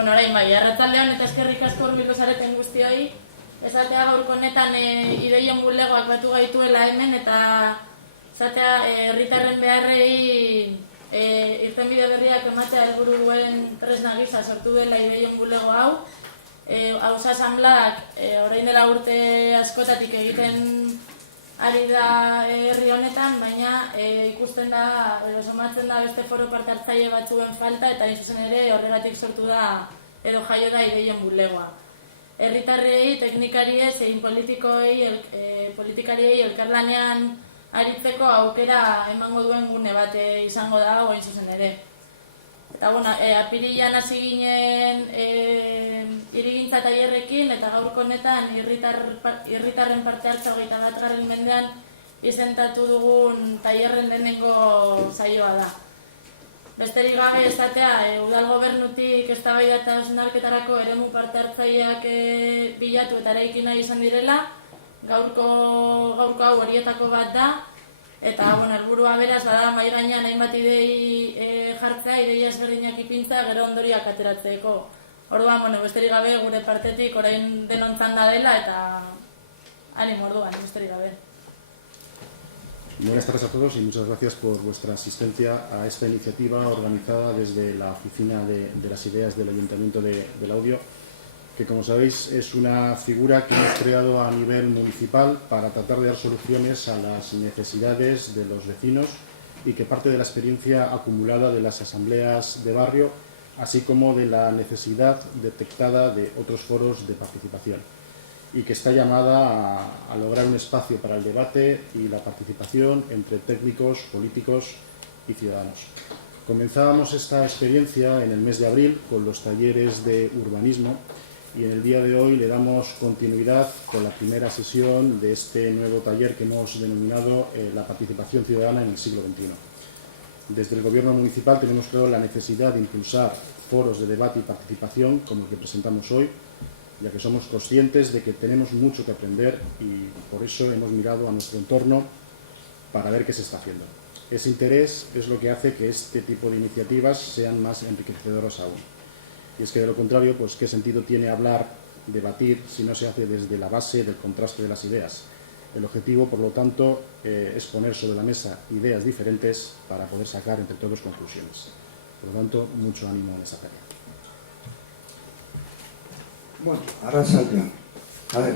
Bueno, orain bai, arratsaldean eta eskerrik asko hurbildu zareten guztioi. Esatea gaurko honetan ideien bulegoak batu gaituela hemen eta esatea herritarren beharrei irtenbide berriak ematea helburu duen tresna gisa sortu dela ideien bulego hau. Auza asanbladak orain dela urte askotatik egiten ari da herri honetan, baina ikusten da, somatzen da beste foro parte hartzaile batzuen falta eta zuzen ere horregatik sortu da edo jaio da ideien bulegoa. Herritarrei, teknikariei, zein politikariei elkarlanean aritzeko aukera emango duen gune bat izango da hain zuzen ere. Eta, bueno, apirilean hasi ginen hirigintza tailerrekin eta gaurko honetan herritarren parte hartza 21. mendean izendatu dugun tailerren lehenengo saioa da. Besterik gabe esatea, udal gobernutik eztabaida eta hausnarketarako eremu parte hartzaileak bilatu eta eraiki nahi izan direla, gaurko hau horietako bat da. Eta, bueno, helburua beraz, bada mahai gainean hainbat idei jartzea, ideia ezberdinak ipintza, gero ondoriak ateratzeko. Orduan, bueno, besterik gabe gure partetik orain denontzan da dela eta animo orduan, besterik gabe. Buenas tardes a todos y muchas gracias por vuestra asistencia a esta iniciativa organizada desde la Oficina de las Ideas del Ayuntamiento de Laudio, que, como sabéis, es una figura que hemos creado a nivel municipal para tratar de dar soluciones a las necesidades de los vecinos y que parte de la experiencia acumulada de las asambleas de barrio, así como de la necesidad detectada de otros foros de participación, y que está llamada a lograr un espacio para el debate y la participación entre técnicos, políticos y ciudadanos. Comenzábamos esta experiencia en el mes de abril con los talleres de urbanismo y en el día de hoy le damos continuidad con la primera sesión de este nuevo taller que hemos denominado la participación ciudadana en el siglo XXI. Desde el Gobierno municipal tenemos claro la necesidad de impulsar foros de debate y participación como el que presentamos hoy, ya que somos conscientes de que tenemos mucho que aprender y por eso hemos mirado a nuestro entorno para ver qué se está haciendo. Ese interés es lo que hace que este tipo de iniciativas sean más enriquecedoras aún. Y es que de lo contrario, pues qué sentido tiene hablar, debatir, si no se hace desde la base del contraste de las ideas. El objetivo, por lo tanto, es poner sobre la mesa ideas diferentes para poder sacar entre todos conclusiones. Por lo tanto, mucho ánimo en esa tarea. Bueno, arratsaldean. A ver,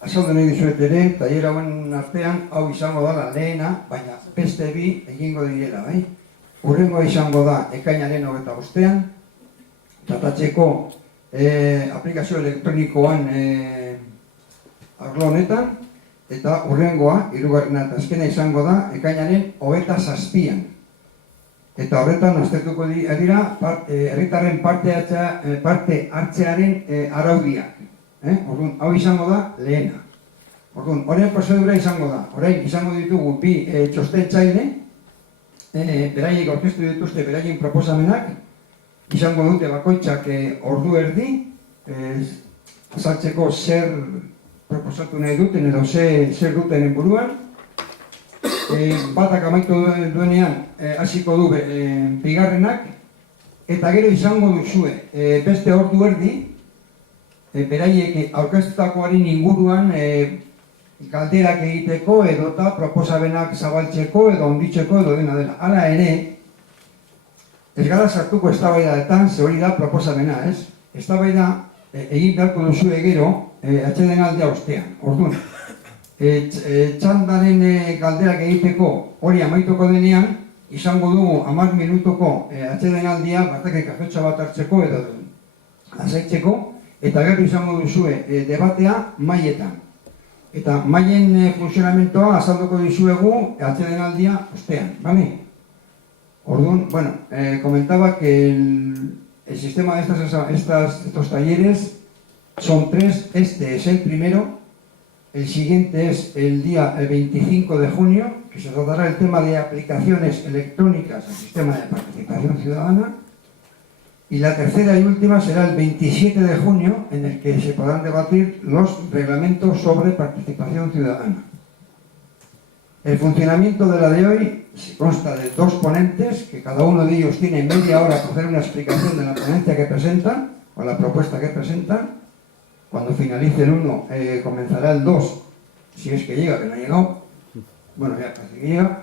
azaldu nahi dizuet ere, taller hauen artean, hau izango da lehena, baina beste bi egingo direla, bai? Hurrengoa izango da ekainaren 25ean, tratatzeko aplikazio elektronikoan arlo honetan, eta hurrengoa, hirugarrena eta azkena izango da ekainaren 27ean. Eta horretan aztertuko dira herritarren parte hartzearen araudiak. Orduan, hau izango da lehena. Orduan, horren prozedura izango da. Orain izango ditugu bi txostentzaile, beraiek aurkeztu dituzte beraien proposamenak, izango dute bakoitzak ordu erdi, azaltzeko zer proposatu nahi duten edo zer duten buruan. Batak amaitu duenean hasiko du bigarrenak, eta gero izango duzue beste ordu erdi, beraiek aurkeztutakoaren inguruan galderak egiteko edota proposamenak zabaltzeko edo handitzeko edo dena dela. Hala ere, ez gara sartuko eztabaidaetan, ze hori da proposamena, ez? Eztabaida egin beharko duzue gero atsedenaldia ostean. Orduan, txandaren galderak egiteko hori amaituko denean, izango dugu 10 minutuko atsedenaldia batake kafetxo bat hartzeko edo azaitzeko, eta gero izango duzue debatea maietan. Eta maien funtzionamentoa azalduko dizuegu atsedenaldia ostean, bale? Orduan, bueno, comentaba que el sistema de estos talleres son 3. Este es el primero. El siguiente es el día 25 de junio, que se tratará el tema de aplicaciones electrónicas al sistema de participación ciudadana. Y la tercera y última será el 27 de junio, en el que se podrán debatir los reglamentos sobre participación ciudadana. El funcionamiento de la de hoy consta de 2 ponentes, que cada uno de ellos tiene media hora para hacer una explicación de la ponencia que presentan, con la propuesta que presentan. Cuando finalice el 1, comenzará el 2, si es que llega, que no ha llegado. Bueno, ya parece que llega.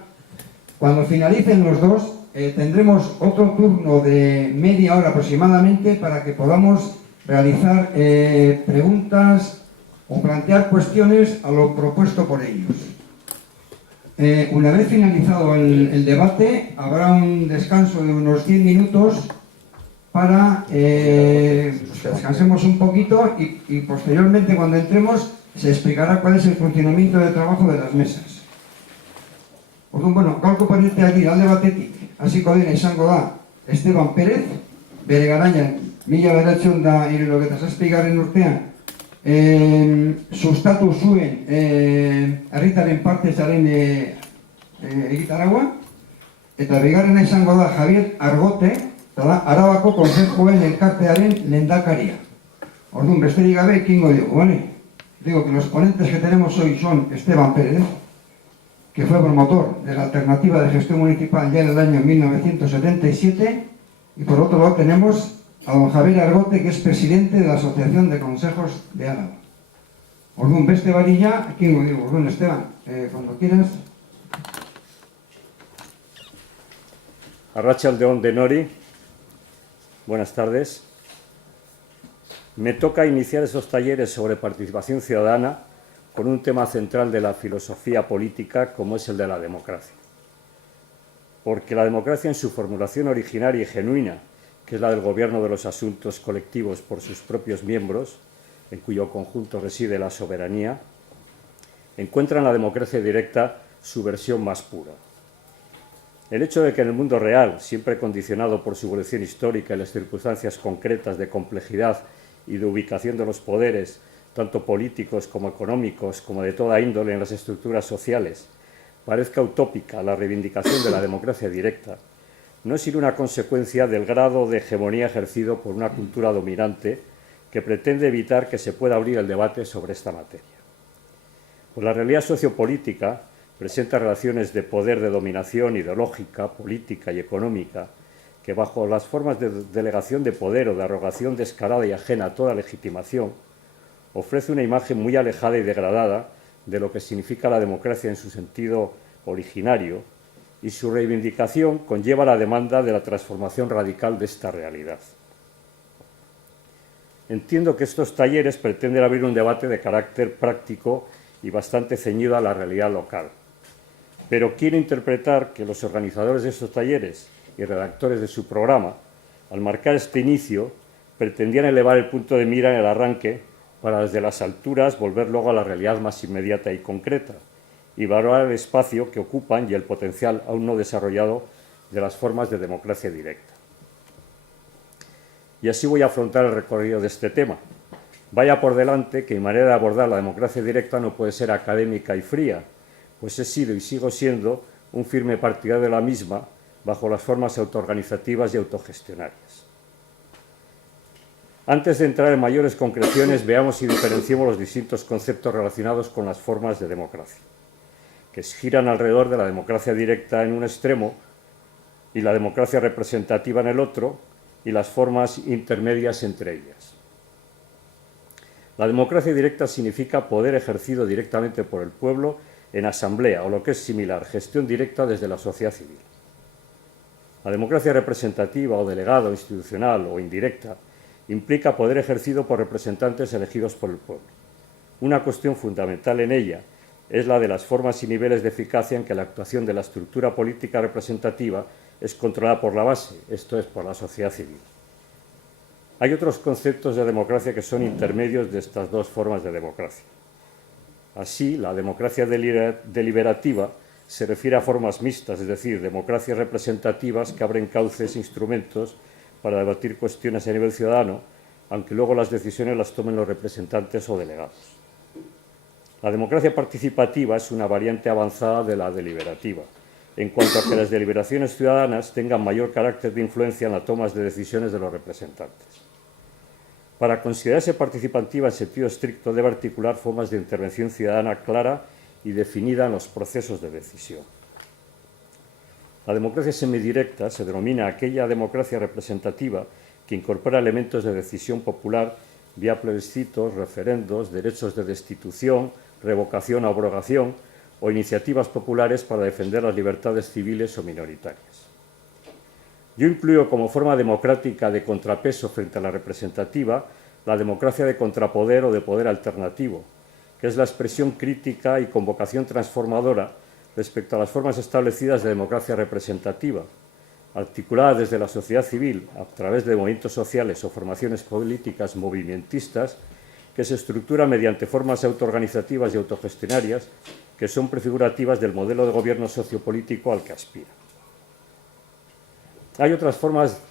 Cuando finalicen los 2, tendremos otro turno de media hora aproximadamente para que podamos realizar preguntas o plantear cuestiones a lo propuesto por ellos. Una vez finalizado el debate, habrá un descanso de unos 10 minutos para que descansemos un poquito y posteriormente, cuando entremos, se explicará cuál es el funcionamiento de trabajo de las mesas. Bueno, gaurko ponenteari alde batetik hasiko den izango da Esteban Pérez, bere garaian 1977. urtean sustatu zuen herritarren parte zaren egitaragua, eta bigarrena izango da Javier Argote, eta da Arabako Konsejoen elkartearen lehendakaria. Orduan, besterik gabe ekingo digu, ¿vale? Digo que los ponentes que tenemos hoy son Esteban Pérez, que fue promotor de la alternativa de gestión municipal ya en el año 1977, y por otro lado tenemos a don Javier Argote, que es presidente de la Asociación de Consejos de Álava. Orduan, beste barilla, ekingo digu. Orduan, Esteban, cuando quieras. Arratsaldeon denori, buenas tardes. Me toca iniciar esos talleres sobre participación ciudadana con un tema central de la filosofía política como es el de la democracia. Porque la democracia en su formulación originaria y genuina, que es la del gobierno de los asuntos colectivos por sus propios miembros, en cuyo conjunto reside la soberanía, encuentra en la democracia directa su versión más pura. El hecho de que en el mundo real, siempre condicionado por su evolución histórica y las circunstancias concretas de complejidad y de ubicación de los poderes, tanto políticos como económicos, como de toda índole en las estructuras sociales, parezca utópica la reivindicación de la democracia directa, no es sino una consecuencia del grado de hegemonía ejercido por una cultura dominante que pretende evitar que se pueda abrir el debate sobre esta materia. Pues la realidad sociopolítica presenta relaciones de poder de dominación ideológica, política y económica que, bajo las formas de delegación de poder o de arrogación descarada y ajena a toda legitimación, ofrece una imagen muy alejada y degradada de lo que significa la democracia en su sentido originario, y su reivindicación conlleva la demanda de la transformación radical de esta realidad. Entiendo que estos talleres pretenden abrir un debate de carácter práctico y bastante ceñido a la realidad local, pero quiero interpretar que los organizadores de estos talleres y redactores de su programa, al marcar este inicio, pretendían elevar el punto de mira en el arranque para desde las alturas volver luego a la realidad más inmediata y concreta y valorar el espacio que ocupan y el potencial aún no desarrollado de las formas de democracia directa. Y así voy a afrontar el recorrido de este tema. Vaya por delante que mi manera de abordar la democracia directa no puede ser académica y fría, pues he sido y sigo siendo un firme partidario de la misma bajo las formas autoorganizativas y autogestionarias. Antes de entrar en mayores concreciones, veamos y diferenciemos los distintos conceptos relacionados con las formas de democracia, que giran alrededor de la democracia directa en un extremo y la democracia representativa en el otro, y las formas intermedias entre ellas. La democracia directa significa poder ejercido directamente por el pueblo en asamblea, o lo que es similar, gestión directa desde la sociedad civil. La democracia representativa o delegada, o institucional o indirecta, implica poder ejercido por representantes elegidos por el pueblo. Una cuestión fundamental en ella es la de las formas y niveles de eficacia en que la actuación de la estructura política representativa es controlada por la base, esto es, por la sociedad civil. Hay otros conceptos de democracia que son intermedios de estas dos formas de democracia. Así, la democracia deliberativa se refiere a formas mixtas, es decir, democracias representativas que abren cauces e instrumentos para debatir cuestiones a nivel ciudadano, aunque luego las decisiones las tomen los representantes o delegados. La democracia participativa es una variante avanzada de la deliberativa, en cuanto a que las deliberaciones ciudadanas tengan mayor carácter de influencia en la toma de decisiones de los representantes. Para considerarse participativa en sentido estricto debe articular formas de intervención ciudadana clara y definida en los procesos de decisión. La democracia semidirecta se denomina aquella democracia representativa que incorpora elementos de decisión popular vía plebiscitos, referendos, derechos de destitución, revocación o abrogación o iniciativas populares para defender las libertades civiles o minoritarias. Yo incluyo como forma democrática de contrapeso frente a la representativa la democracia de contrapoder o de poder alternativo, que es la expresión crítica y con vocación transformadora respecto a las formas establecidas de democracia representativa, articulada desde la sociedad civil a través de movimientos sociales o formaciones políticas movimentistas que se estructuran mediante formas autoorganizativas y autogestionarias que son prefigurativas del modelo de gobierno sociopolítico al que aspira. Hay otras formas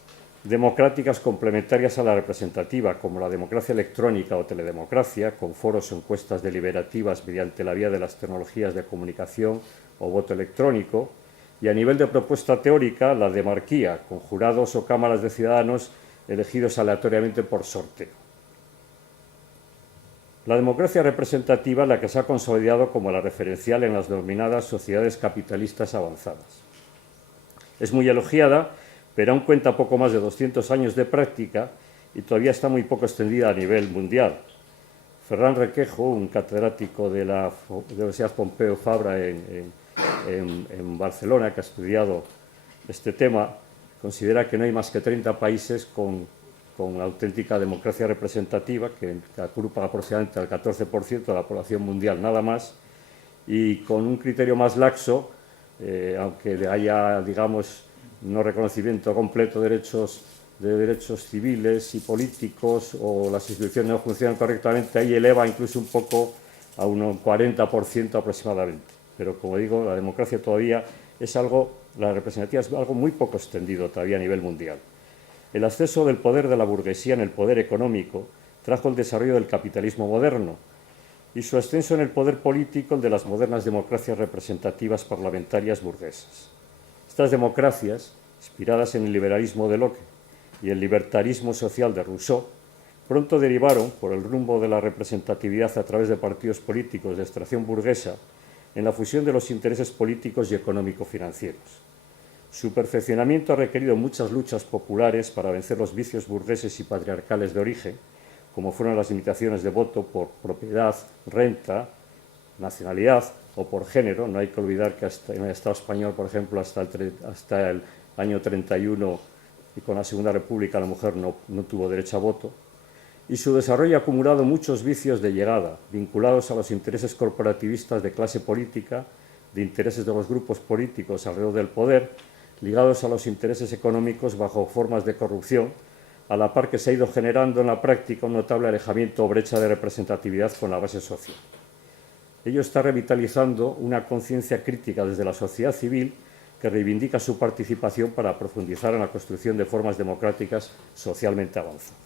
democráticas complementarias a la representativa, como la democracia electrónica o teledemocracia, con foros o encuestas deliberativas mediante la vía de las tecnologías de comunicación o voto electrónico, y a nivel de propuesta teórica, la demarquía, con jurados o cámaras de ciudadanos elegidos aleatoriamente por sorteo. La democracia representativa es la que se ha consolidado como la referencial en las denominadas sociedades capitalistas avanzadas. Es muy elogiada, pero aún cuenta poco más de 200 años de práctica y todavía está muy poco extendida a nivel mundial. Ferran Requejo, un catedrático de la Universidad Pompeu Fabra en Barcelona, que ha estudiado este tema, considera que no hay más que 30 países con auténtica democracia representativa, que agrupa aproximadamente al 14% de la población mundial, nada más, y con un criterio más laxo, aunque haya, digamos, no reconocimiento completo de derechos civiles y políticos o las instituciones no funcionan correctamente, ahí eleva incluso un poco a un 40% aproximadamente. Pero, como digo, la democracia todavía es algo, la representativa es algo muy poco extendido todavía a nivel mundial. El ascenso del poder de la burguesía en el poder económico trajo el desarrollo del capitalismo moderno y su ascenso en el poder político el de las modernas democracias representativas parlamentarias burguesas. Estas democracias, inspiradas en el liberalismo de Locke y el libertarismo social de Rousseau, pronto derivaron, por el rumbo de la representatividad a través de partidos políticos de extracción burguesa, en la fusión de los intereses políticos y económico-financieros. Su perfeccionamiento ha requerido muchas luchas populares para vencer los vicios burgueses y patriarcales de origen, como fueron las limitaciones de voto por propiedad, renta, nacionalidad o por género. No hay que olvidar que hasta en el Estado español, por ejemplo, hasta el año 31 y con la Segunda República la mujer no tuvo derecho a voto. Y su desarrollo ha acumulado muchos vicios de llegada, vinculados a los intereses corporativistas de clase política, de intereses de los grupos políticos alrededor del poder, ligados a los intereses económicos bajo formas de corrupción, a la par que se ha ido generando en la práctica un notable alejamiento o brecha de representatividad con la base social. Ello está revitalizando una conciencia crítica desde la sociedad civil que reivindica su participación para profundizar en la construcción de formas democráticas socialmente avanzadas.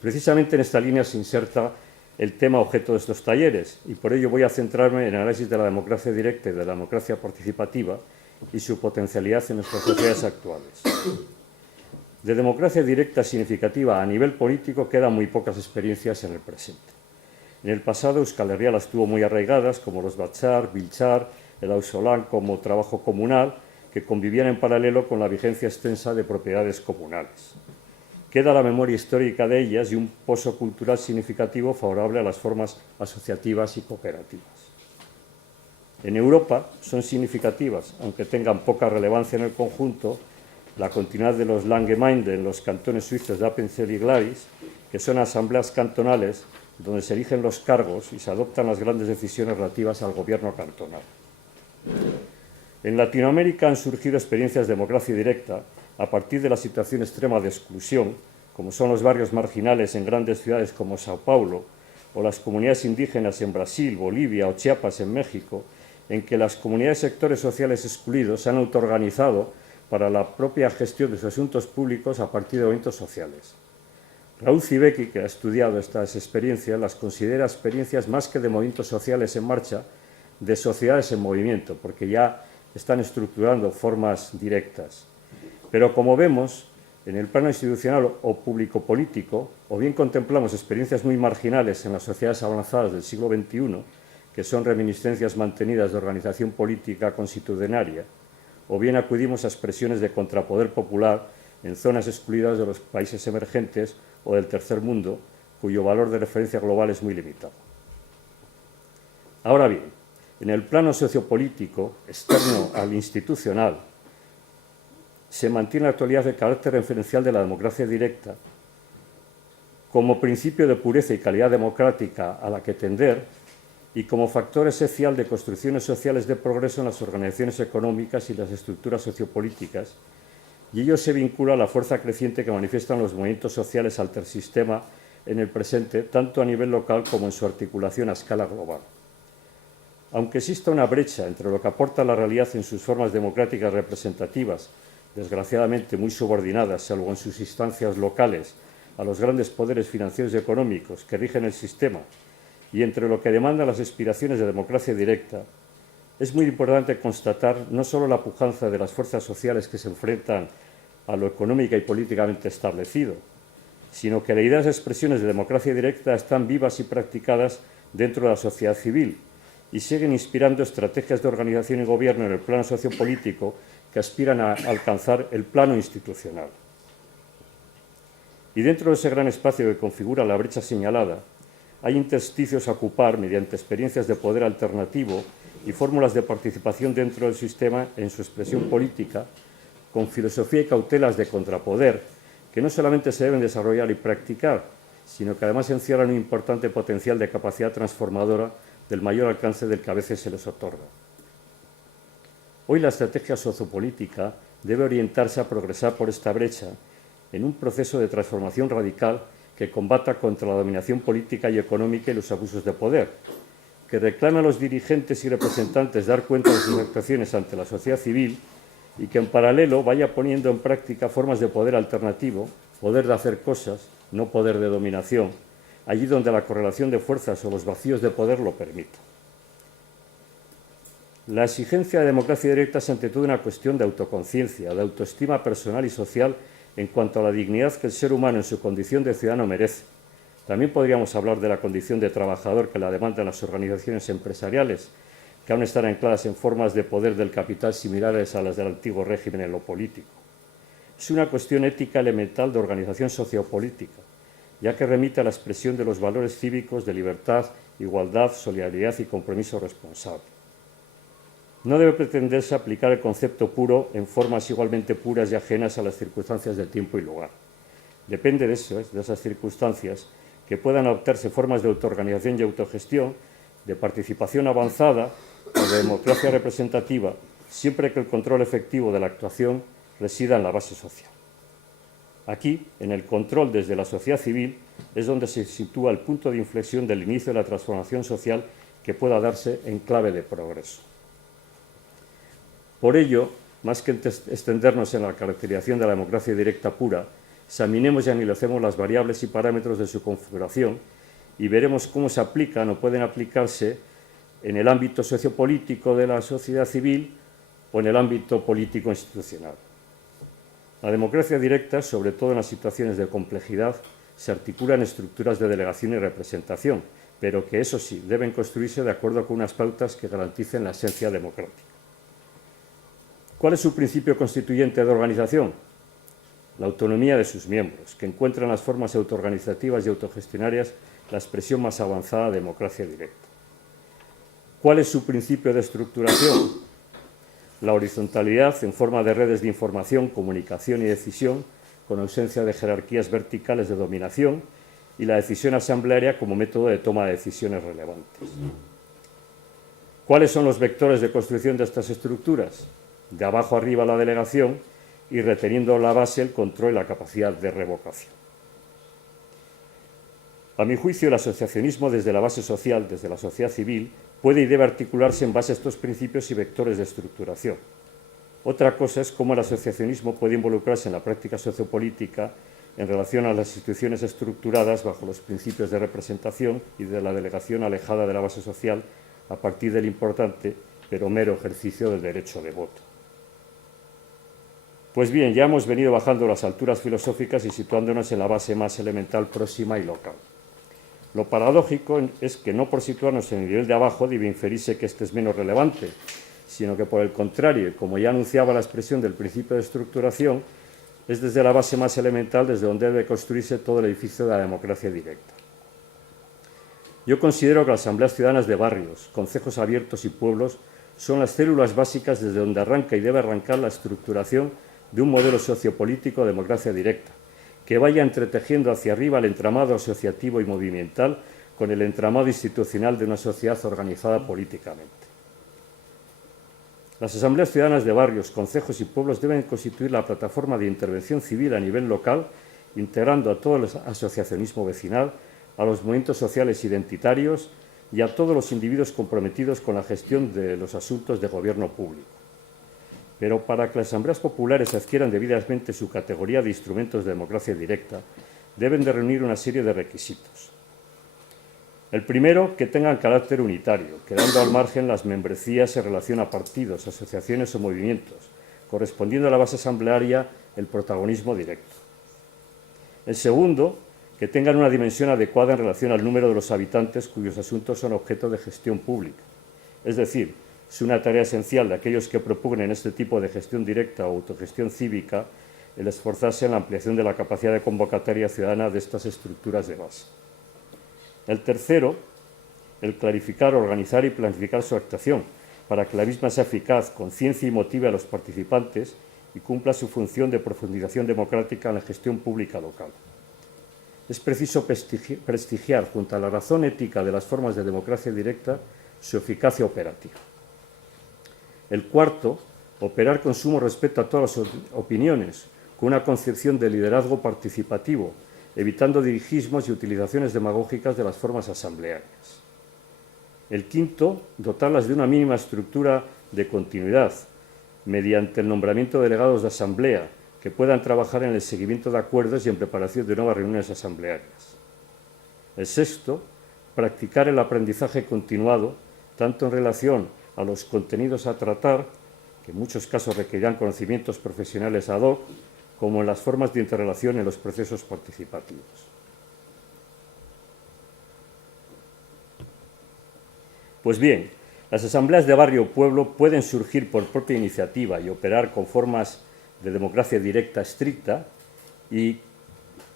Precisamente en esta línea se inserta el tema objeto de estos talleres y por ello voy a centrarme en el análisis de la democracia directa y de la democracia participativa y su potencialidad en nuestras sociedades actuales. De democracia directa significativa a nivel político quedan muy pocas experiencias en el presente. En el pasado Euskal Herria las tuvo muy arraigadas, como los Batzar, Biltzar, el Auzolan como trabajo comunal, que convivían en paralelo con la vigencia extensa de propiedades comunales. Queda la memoria histórica de ellas y un pozo cultural significativo favorable a las formas asociativas y cooperativas. En Europa son significativas, aunque tengan poca relevancia en el conjunto, la continuidad de los Landgemeinde en los cantones suizos de Appenzell y Glarus, que son asambleas cantonales donde se eligen los cargos y se adoptan las grandes decisiones relativas al gobierno cantonal. En Latinoamérica han surgido experiencias de democracia directa a partir de la situación extrema de exclusión, como son los barrios marginales en grandes ciudades como Sao Paulo, o las comunidades indígenas en Brasil, Bolivia o Chiapas en México, en que las comunidades y sectores sociales excluidos se han autoorganizado para la propia gestión de sus asuntos públicos a partir de movimientos sociales. Raúl Zibeki, que ha estudiado estas experiencias, las considera experiencias más que de movimientos sociales en marcha, de sociedades en movimiento, porque ya están estructurando formas directas. Pero como vemos, en el plano institucional o público-político, o bien contemplamos experiencias muy marginales en las sociedades avanzadas del siglo XXI, que son reminiscencias mantenidas de organización política constitucionaria, o bien acudimos a expresiones de contrapoder popular en zonas excluidas de los países emergentes o del tercer mundo, cuyo valor de referencia global es muy limitado. Ahora bien, en el plano sociopolítico, externo al institucional, se mantiene la actualidad el carácter referencial de la democracia directa como principio de pureza y calidad democrática a la que tender y como factor esencial de construcciones sociales de progreso en las organizaciones económicas y las estructuras sociopolíticas, y ello se vincula a la fuerza creciente que manifiestan los movimientos sociales altersistema en el presente, tanto a nivel local como en su articulación a escala global. Aunque exista una brecha entre lo que aporta la realidad en sus formas democráticas representativas, desgraciadamente muy subordinadas, salvo en sus instancias locales, a los grandes poderes financieros y económicos que rigen el sistema, y entre lo que demandan las aspiraciones de democracia directa, es muy importante constatar no solo la pujanza de las fuerzas sociales que se enfrentan a lo económica y políticamente establecido, sino que las ideas y expresiones de democracia directa están vivas y practicadas dentro de la sociedad civil y siguen inspirando estrategias de organización y gobierno en el plano sociopolítico que aspiran a alcanzar el plano institucional. Y dentro de ese gran espacio que configura la brecha señalada, hay intersticios a ocupar mediante experiencias de poder alternativo y fórmulas de participación dentro del sistema en su expresión política, con filosofía y cautelas de contrapoder, que no solamente se deben desarrollar y practicar, sino que además encierran un importante potencial de capacidad transformadora del mayor alcance del que a veces se les otorga. Hoy la estrategia sociopolítica debe orientarse a progresar por esta brecha en un proceso de transformación radical que combata contra la dominación política y económica y los abusos de poder, que reclame a los dirigentes y representantes dar cuenta de sus actuaciones ante la sociedad civil y que en paralelo vaya poniendo en práctica formas de poder alternativo, poder de hacer cosas, no poder de dominación, allí donde la correlación de fuerzas o los vacíos de poder lo permita. La exigencia de democracia directa es ante todo una cuestión de autoconciencia, de autoestima personal y social en cuanto a la dignidad que el ser humano en su condición de ciudadano merece. También podríamos hablar de la condición de trabajador que la demandan las organizaciones empresariales, que aún están ancladas en formas de poder del capital similares a las del antiguo régimen en lo político. Es una cuestión ética elemental de organización sociopolítica, ya que remite a la expresión de los valores cívicos de libertad, igualdad, solidaridad y compromiso responsable. No debe pretenderse aplicar el concepto puro en formas igualmente puras y ajenas a las circunstancias del tiempo y lugar. Depende de esas circunstancias que puedan adoptarse formas de autoorganización y autogestión, de participación avanzada o de democracia representativa, siempre que el control efectivo de la actuación resida en la base social. Aquí, en el control desde la sociedad civil, es donde se sitúa el punto de inflexión del inicio de la transformación social que pueda darse en clave de progreso. Por ello, más que extendernos en la caracterización de la democracia directa pura, examinemos y analicemos las variables y parámetros de su configuración y veremos cómo se aplican o pueden aplicarse en el ámbito sociopolítico de la sociedad civil o en el ámbito político institucional. La democracia directa, sobre todo en las situaciones de complejidad, se articula en estructuras de delegación y representación, pero que, eso sí, deben construirse de acuerdo con unas pautas que garanticen la esencia democrática. ¿Cuál es su principio constituyente de organización? La autonomía de sus miembros, que encuentran en las formas autoorganizativas y autogestionarias la expresión más avanzada de democracia directa. ¿Cuál es su principio de estructuración? La horizontalidad en forma de redes de información, comunicación y decisión, con ausencia de jerarquías verticales de dominación, y la decisión asamblearia como método de toma de decisiones relevantes. ¿Cuáles son los vectores de construcción de estas estructuras? De abajo arriba la delegación y reteniendo a la base el control y la capacidad de revocación. A mi juicio, el asociacionismo desde la base social, desde la sociedad civil, puede y debe articularse en base a estos principios y vectores de estructuración. Otra cosa es cómo el asociacionismo puede involucrarse en la práctica sociopolítica en relación a las instituciones estructuradas bajo los principios de representación y de la delegación alejada de la base social a partir del importante pero mero ejercicio del derecho de voto. Pues bien, ya hemos venido bajando las alturas filosóficas y situándonos en la base más elemental, próxima y local. Lo paradójico es que no por situarnos en el nivel de abajo debe inferirse que este es menos relevante, sino que por el contrario, como ya anunciaba la expresión del principio de estructuración, es desde la base más elemental desde donde debe construirse todo el edificio de la democracia directa. Yo considero que las asambleas ciudadanas de barrios, concejos abiertos y pueblos son las células básicas desde donde arranca y debe arrancar la estructuración de un modelo sociopolítico de democracia directa, que vaya entretejiendo hacia arriba el entramado asociativo y movimental con el entramado institucional de una sociedad organizada políticamente. Las asambleas ciudadanas de barrios, concejos y pueblos deben constituir la plataforma de intervención civil a nivel local, integrando a todo el asociacionismo vecinal, a los movimientos sociales identitarios y a todos los individuos comprometidos con la gestión de los asuntos de gobierno público. Pero para que las asambleas populares adquieran debidamente su categoría de instrumentos de democracia directa, deben de reunir una serie de requisitos. El primero, que tengan carácter unitario, quedando al margen las membresías en relación a partidos, asociaciones o movimientos, correspondiendo a la base asamblearia el protagonismo directo. El segundo, que tengan una dimensión adecuada en relación al número de los habitantes cuyos asuntos son objeto de gestión pública. Es decir, es una tarea esencial de aquellos que propugnen este tipo de gestión directa o autogestión cívica el esforzarse en la ampliación de la capacidad de convocatoria ciudadana de estas estructuras de base. El tercero, el clarificar, organizar y planificar su actuación para que la misma sea eficaz, conciencie y motive a los participantes y cumpla su función de profundización democrática en la gestión pública local. Es preciso prestigiar, junto a la razón ética de las formas de democracia directa, su eficacia operativa. El cuarto, operar con sumo respeto a todas las opiniones, con una concepción de liderazgo participativo, evitando dirigismos y utilizaciones demagógicas de las formas asamblearias. El quinto, dotarlas de una mínima estructura de continuidad, mediante el nombramiento de delegados de asamblea, que puedan trabajar en el seguimiento de acuerdos y en preparación de nuevas reuniones asamblearias. El sexto, practicar el aprendizaje continuado, tanto en relación a los contenidos a tratar, que en muchos casos requerirán conocimientos profesionales ad hoc, como en las formas de interrelación en los procesos participativos. Pues bien, las asambleas de barrio o pueblo pueden surgir por propia iniciativa y operar con formas de democracia directa estricta y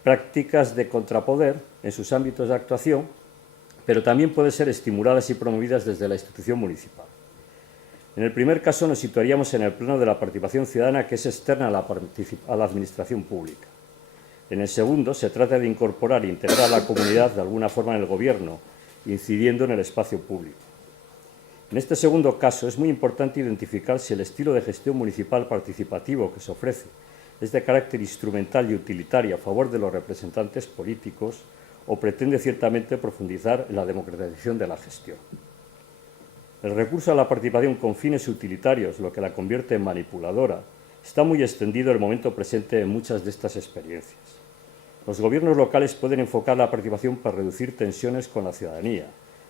prácticas de contrapoder en sus ámbitos de actuación, pero también pueden ser estimuladas y promovidas desde la institución municipal. En el primer caso nos situaríamos en el plano de la participación ciudadana, que es externa a la administración pública. En el segundo se trata de incorporar e integrar a la comunidad de alguna forma en el gobierno, incidiendo en el espacio público. En este segundo caso es muy importante identificar si el estilo de gestión municipal participativo que se ofrece es de carácter instrumental y utilitario a favor de los representantes políticos o pretende ciertamente profundizar en la democratización de la gestión. El recurso a la participación con fines utilitarios, lo que la convierte en manipuladora, está muy extendido en el momento presente en muchas de estas experiencias. Los gobiernos locales pueden enfocar la participación para reducir tensiones con la ciudadanía,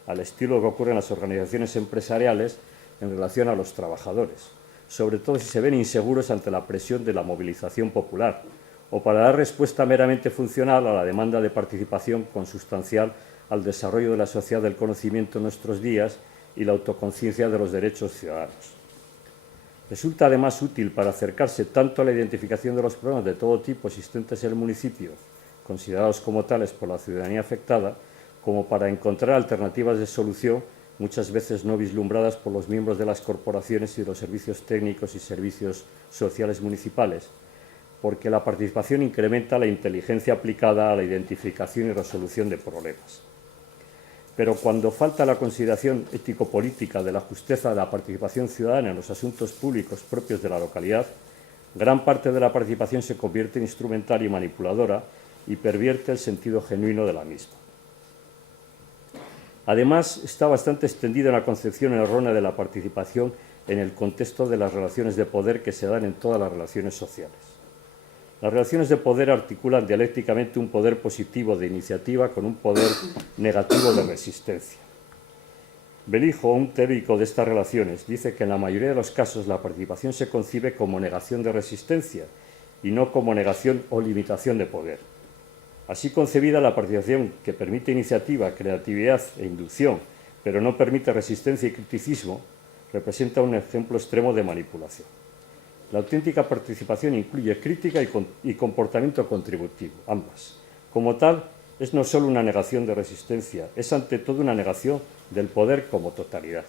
al estilo que ocurre en las organizaciones empresariales en relación a los trabajadores, sobre todo si se ven inseguros ante la presión de la movilización popular, o para dar respuesta meramente funcional a la demanda de participación consustancial al desarrollo de la sociedad del conocimiento en nuestros días y la autoconciencia de los derechos ciudadanos. Resulta además útil para acercarse tanto a la identificación de los problemas de todo tipo existentes en el municipio, considerados como tales por la ciudadanía afectada, como para encontrar alternativas de solución, muchas veces no vislumbradas por los miembros de las corporaciones y de los servicios técnicos y servicios sociales municipales, porque la participación incrementa la inteligencia aplicada a la identificación y resolución de problemas. Pero cuando falta la consideración ético-política de la justeza de la participación ciudadana en los asuntos públicos propios de la localidad, gran parte de la participación se convierte en instrumental y manipuladora y pervierte el sentido genuino de la misma. Además, está bastante extendida una concepción errónea de la participación en el contexto de las relaciones de poder que se dan en todas las relaciones sociales. Las relaciones de poder articulan dialécticamente un poder positivo de iniciativa con un poder negativo de resistencia. Belijo, un teórico de estas relaciones, dice que en la mayoría de los casos la participación se concibe como negación de resistencia y no como negación o limitación de poder. Así concebida, la participación, que permite iniciativa, creatividad e inducción, pero no permite resistencia y criticismo, representa un ejemplo extremo de manipulación. La auténtica participación incluye crítica y comportamiento contributivo, ambas. Como tal, es no solo una negación de resistencia, es ante todo una negación del poder como totalidad.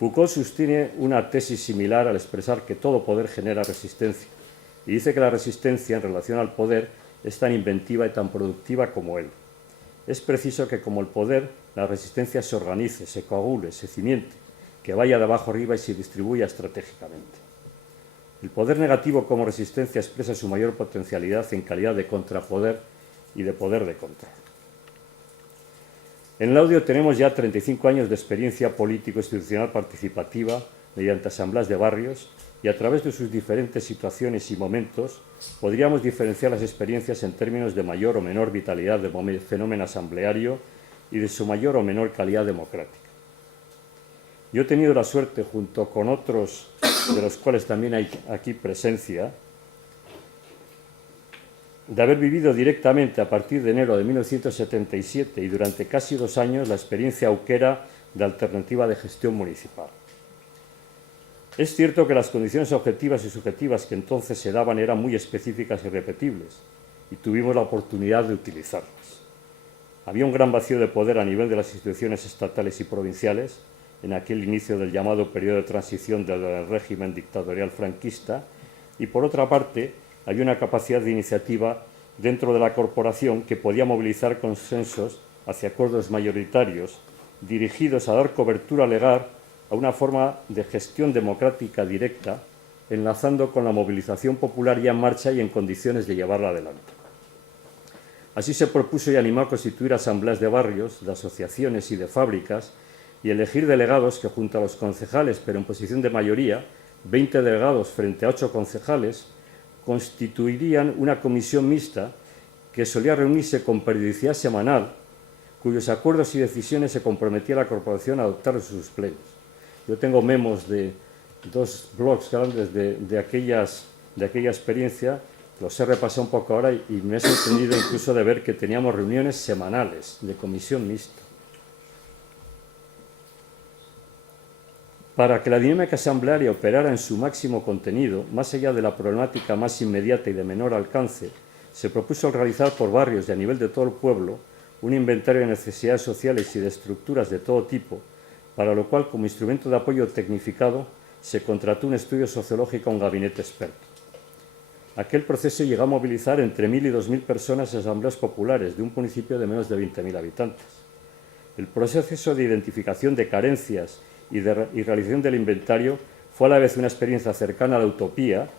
Foucault sostiene una tesis similar al expresar que todo poder genera resistencia y dice que la resistencia en relación al poder es tan inventiva y tan productiva como él. Es preciso que como el poder, la resistencia se organice, se coagule, se cimiente, que vaya de abajo arriba y se distribuya estratégicamente. El poder negativo como resistencia expresa su mayor potencialidad en calidad de contrapoder y de poder de control. En el audio tenemos ya 35 años de experiencia político-institucional participativa mediante asambleas de barrios y a través de sus diferentes situaciones y momentos podríamos diferenciar las experiencias en términos de mayor o menor vitalidad del fenómeno asambleario y de su mayor o menor calidad democrática. Yo he tenido la suerte, junto con otros de los cuales también hay aquí presencia, de haber vivido directamente a partir de enero de 1977 y durante casi 2 años la experiencia auquera de alternativa de gestión municipal. Es cierto que las condiciones objetivas y subjetivas que entonces se daban eran muy específicas y repetibles, y tuvimos la oportunidad de utilizarlas. Había un gran vacío de poder a nivel de las instituciones estatales y provinciales, en aquel inicio del llamado periodo de transición del régimen dictatorial franquista, y por otra parte, había una capacidad de iniciativa dentro de la corporación que podía movilizar consensos hacia acuerdos mayoritarios dirigidos a dar cobertura legal a una forma de gestión democrática directa, enlazando con la movilización popular ya en marcha y en condiciones de llevarla adelante. Así se propuso y animó a constituir asambleas de barrios, de asociaciones y de fábricas y elegir delegados que, junto a los concejales, pero en posición de mayoría, 20 delegados frente a 8 concejales, constituirían una comisión mixta que solía reunirse con periodicidad semanal, cuyos acuerdos y decisiones se comprometía la corporación a adoptar en sus plenos. Yo tengo memos de 2 blogs grandes de aquella experiencia, los he repasado un poco ahora y me he sorprendido incluso de ver que teníamos reuniones semanales de comisión mixta. Para que la dinámica asamblearia operara en su máximo contenido, más allá de la problemática más inmediata y de menor alcance, se propuso realizar por barrios y a nivel de todo el pueblo un inventario de necesidades sociales y de estructuras de todo tipo, para lo cual, como instrumento de apoyo tecnificado, se contrató un estudio sociológico a un gabinete experto. Aquel proceso llegó a movilizar entre 1.000 y 2.000 personas en asambleas populares de un municipio de menos de 20.000 habitantes. El proceso de identificación de carencias y realización del inventario fue a la vez una experiencia cercana a la utopía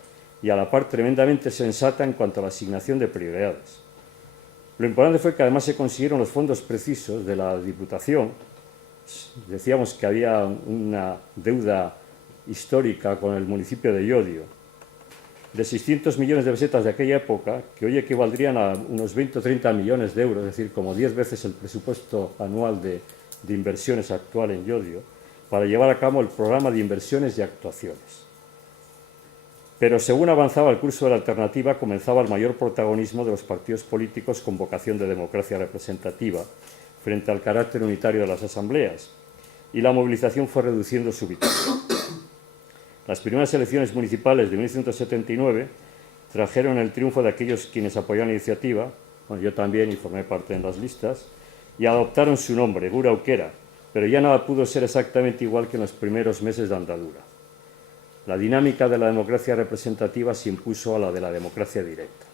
y a la par tremendamente sensata en cuanto a la asignación de prioridades. Lo importante fue que además se consiguieron los fondos precisos de la Diputación. Decíamos que había una deuda histórica con el municipio de Llodio de 600 millones de pesetas de aquella época, que hoy equivaldrían a unos 20 o 30 millones de euros, es decir, como 10 veces el presupuesto anual de inversiones actual en Llodio, para llevar a cabo el programa de inversiones y actuaciones. Pero según avanzaba el curso de la alternativa, comenzaba el mayor protagonismo de los partidos políticos con vocación de democracia representativa frente al carácter unitario de las asambleas, y la movilización fue reduciendo su vitalidad. Las primeras elecciones municipales de 1979 trajeron el triunfo de aquellos quienes apoyaron la iniciativa, bueno, yo también y formé parte en las listas, y adoptaron su nombre, Gure Aukera, pero ya nada pudo ser exactamente igual que en los primeros meses de andadura. La dinámica de la democracia representativa se impuso a la de la democracia directa.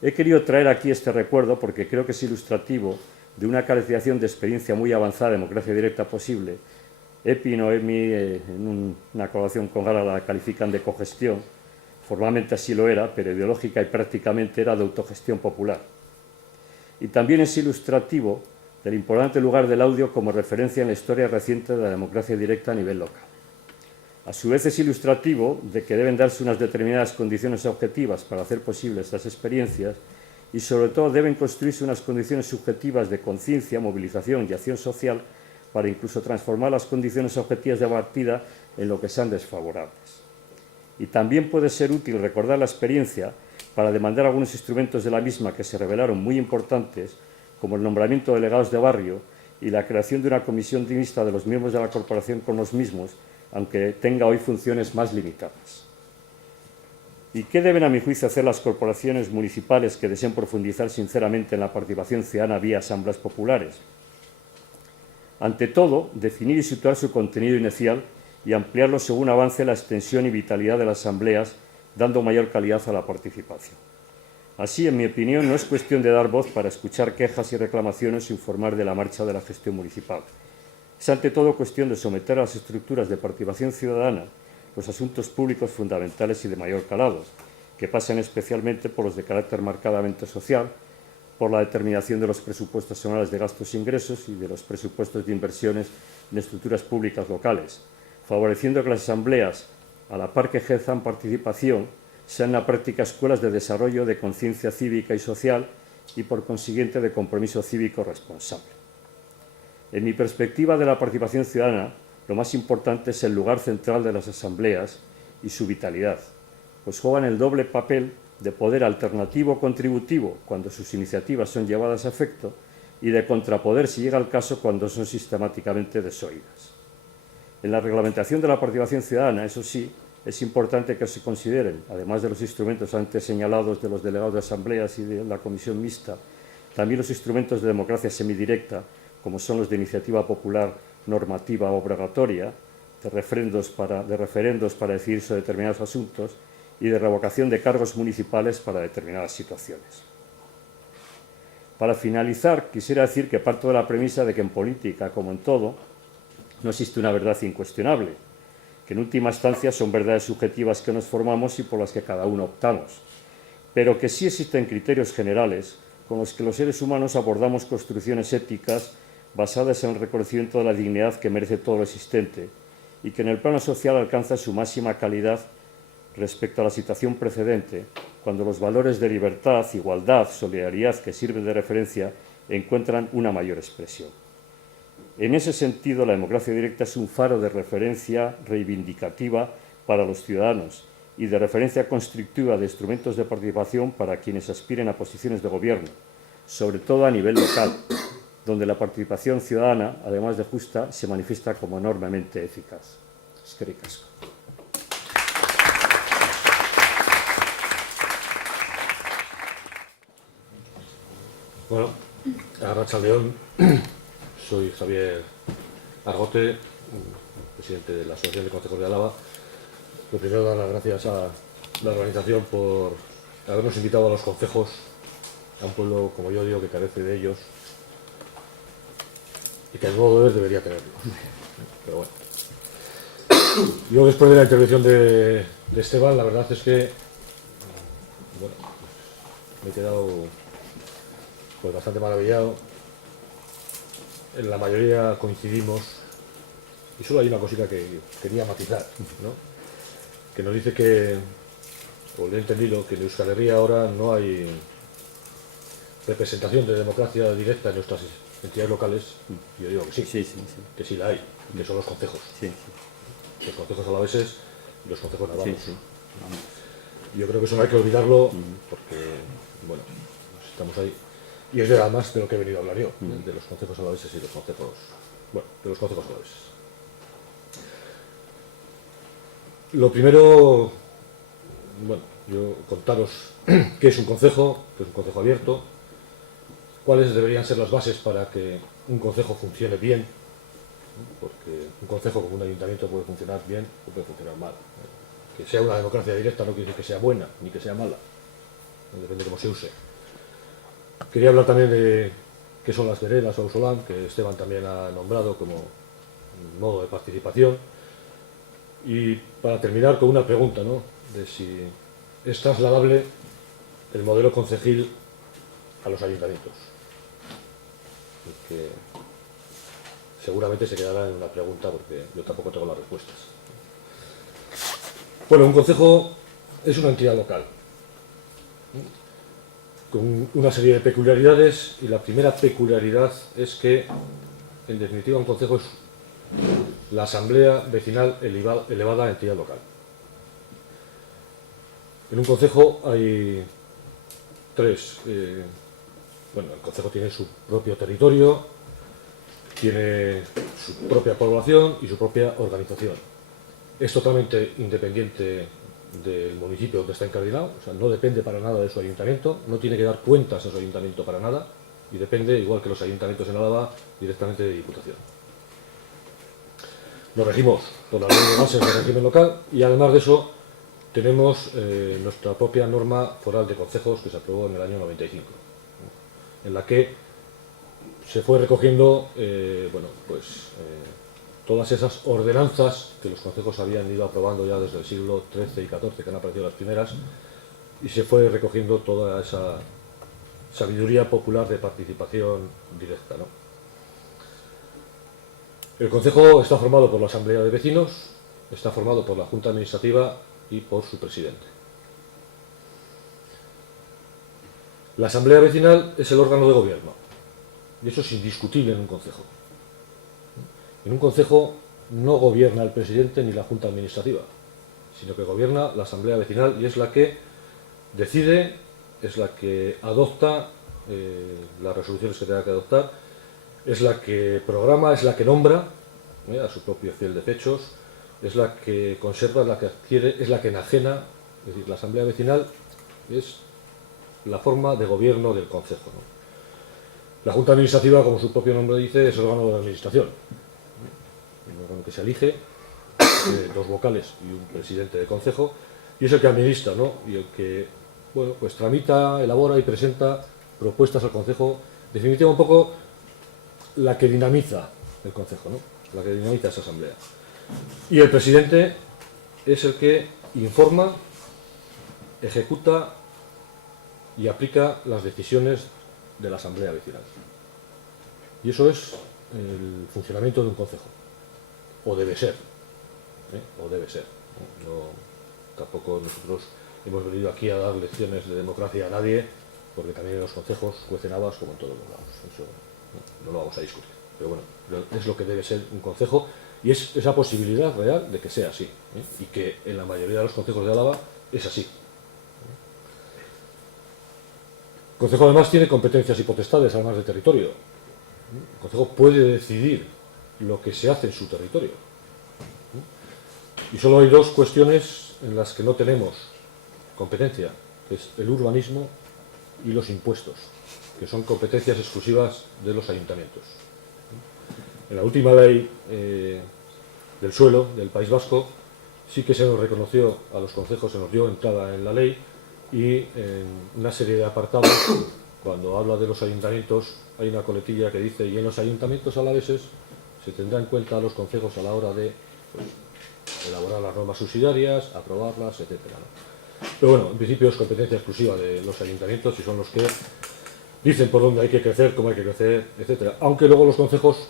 He querido traer aquí este recuerdo porque creo que es ilustrativo de una calificación de experiencia muy avanzada de democracia directa posible. EPI y Noemi, en una colaboración con Gala, la califican de cogestión. Formalmente así lo era, pero ideológica y prácticamente era de autogestión popular. Y también es ilustrativo del importante lugar del audio como referencia en la historia reciente de la democracia directa a nivel local. A su vez es ilustrativo de que deben darse unas determinadas condiciones objetivas para hacer posibles estas experiencias y sobre todo deben construirse unas condiciones subjetivas de conciencia, movilización y acción social para incluso transformar las condiciones objetivas de partida en lo que sean desfavorables. Y también puede ser útil recordar la experiencia para demandar algunos instrumentos de la misma que se revelaron muy importantes, como el nombramiento de delegados de barrio y la creación de una comisión mixta de los miembros de la corporación con los mismos, aunque tenga hoy funciones más limitadas. ¿Y qué deben, a mi juicio, hacer las corporaciones municipales que deseen profundizar sinceramente en la participación ciudadana vía asambleas populares? Ante todo, definir y situar su contenido inicial y ampliarlo según avance la extensión y vitalidad de las asambleas, dando mayor calidad a la participación. Así, en mi opinión, no es cuestión de dar voz para escuchar quejas y reclamaciones e informar de la marcha de la gestión municipal. Es ante todo cuestión de someter a las estructuras de participación ciudadana los asuntos públicos fundamentales y de mayor calado, que pasan especialmente por los de carácter marcadamente social, por la determinación de los presupuestos anuales de gastos e ingresos y de los presupuestos de inversiones en estructuras públicas locales, favoreciendo que las asambleas, a la par que ejerzan participación, sean en la práctica escuelas de desarrollo de conciencia cívica y social y, por consiguiente, de compromiso cívico responsable. En mi perspectiva de la participación ciudadana, lo más importante es el lugar central de las asambleas y su vitalidad, pues juegan el doble papel de poder alternativo contributivo cuando sus iniciativas son llevadas a efecto y de contrapoder, si llega el caso, cuando son sistemáticamente desoídas. En la reglamentación de la participación ciudadana, eso sí, es importante que se consideren, además de los instrumentos antes señalados de los delegados de asambleas y de la comisión mixta, también los instrumentos de democracia semidirecta, como son los de iniciativa popular normativa obligatoria, de referendos para decidir sobre determinados asuntos y de revocación de cargos municipales para determinadas situaciones. Para finalizar, quisiera decir que parto de la premisa de que en política, como en todo, no existe una verdad incuestionable, que en última instancia son verdades subjetivas que nos formamos y por las que cada uno optamos, pero que sí existen criterios generales con los que los seres humanos abordamos construcciones éticas basadas en el reconocimiento de la dignidad que merece todo lo existente y que en el plano social alcanza su máxima calidad respecto a la situación precedente, cuando los valores de libertad, igualdad, solidaridad que sirven de referencia encuentran una mayor expresión. En ese sentido, la democracia directa es un faro de referencia reivindicativa para los ciudadanos y de referencia constructiva de instrumentos de participación para quienes aspiren a posiciones de gobierno, sobre todo a nivel local, donde la participación ciudadana, además de justa, se manifiesta como enormemente eficaz. Eskerrik asko. Bueno, arratsaldeon, soy Javier Argote, presidente de la Asociación de Concejos de Álava. Lo primero, dar las gracias a la organización por habernos invitado a los concejos, a un pueblo, como yo digo, que carece de ellos y que al modo de ver debería tenerlos. Pero bueno. Yo, después de la intervención de Esteban, la verdad es que bueno, me he quedado pues bastante maravillado. En la mayoría coincidimos y solo hay una cosita que quería matizar, ¿no? Que nos dice que, o le he entendido, que en Euskal Herria ahora no hay representación de democracia directa en nuestras entidades locales. Yo digo que sí, que sí la hay, que son los concejos. Los concejos alaveses y los concejos navarros. Yo creo que eso no hay que olvidarlo porque, bueno, pues estamos ahí. Y es además de lo que he venido a hablar yo, de los concejos alaveses y los concejos, bueno, de los concejos alaveses. Lo primero, bueno, yo contaros qué es un concejo, que es un concejo abierto, cuáles deberían ser las bases para que un concejo funcione bien, ¿no? Porque un concejo como un ayuntamiento puede funcionar bien o puede funcionar mal. Que sea una democracia directa no quiere decir que sea buena ni que sea mala, depende de cómo se use. Quería hablar también de qué son las veredas o ausolán, que Esteban también ha nombrado como un modo de participación. Y para terminar con una pregunta, ¿no? De si es trasladable el modelo concejil a los ayuntamientos. Que seguramente se quedará en una pregunta porque yo tampoco tengo las respuestas. Bueno, un concejo es una entidad local con una serie de peculiaridades, y la primera peculiaridad es que, en definitiva, un concejo es la asamblea vecinal elevada a entidad local. En un concejo hay tres. Bueno, el concejo tiene su propio territorio, tiene su propia población y su propia organización. es totalmente independiente del municipio donde está incardinado, o sea, no depende para nada de su ayuntamiento, no tiene que dar cuentas a su ayuntamiento para nada, y depende, igual que los ayuntamientos en Álava, directamente de Diputación. Nos regimos por la ley de bases del régimen local y además de eso tenemos nuestra propia norma foral de concejos que se aprobó en el año 95, en la que se fue recogiendo todas esas ordenanzas que los concejos habían ido aprobando ya desde el siglo XIII y XIV, que han aparecido las primeras, y se fue recogiendo toda esa sabiduría popular de participación directa, ¿no? El concejo está formado por la Asamblea de Vecinos, está formado por la Junta Administrativa y por su presidente. La Asamblea Vecinal es el órgano de gobierno, y eso es indiscutible en un concejo. En un concejo no gobierna el presidente ni la Junta Administrativa, sino que gobierna la Asamblea Vecinal y es la que decide, es la que adopta las resoluciones que tenga que adoptar, es la que programa, es la que nombra a su propio fiel de fechos, es la que conserva, es la que adquiere, es la que enajena. Es decir, la Asamblea Vecinal es la forma de gobierno del concejo, ¿no? La Junta Administrativa, como su propio nombre dice, es el órgano de la administración, un órgano que se elige, dos vocales y un presidente de concejo, y es el que administra, ¿no? Y el que, bueno, pues tramita, elabora y presenta propuestas al concejo, en definitiva un poco la que dinamiza el concejo, ¿no? La que dinamiza esa asamblea. Y el presidente es el que informa, ejecuta y aplica las decisiones de la asamblea vecinal. Y eso es el funcionamiento de un concejo. O debe ser. O debe ser. Tampoco nosotros hemos venido aquí a dar lecciones de democracia a nadie, porque también en los concejos cuecen habas como en todos los lados. Eso no lo vamos a discutir. Pero bueno, es lo que debe ser un concejo y es esa posibilidad real de que sea así. Y que en la mayoría de los concejos de Álava es así. El concejo además tiene competencias y potestades, además de territorio. El concejo puede decidir lo que se hace en su territorio. Y solo hay dos cuestiones en las que no tenemos competencia, que es el urbanismo y los impuestos, que son competencias exclusivas de los ayuntamientos. En la última ley del suelo del País Vasco sí que se nos reconoció a los concejos, se nos dio entrada en la ley y en una serie de apartados, cuando habla de los ayuntamientos, hay una coletilla que dice: y en los ayuntamientos alaveses se tendrá en cuenta a los concejos a la hora de elaborar las normas subsidiarias, aprobarlas, etc., ¿no? Pero bueno, en principio es competencia exclusiva de los ayuntamientos y son los que dicen por dónde hay que crecer, cómo hay que crecer, etc. Aunque luego los concejos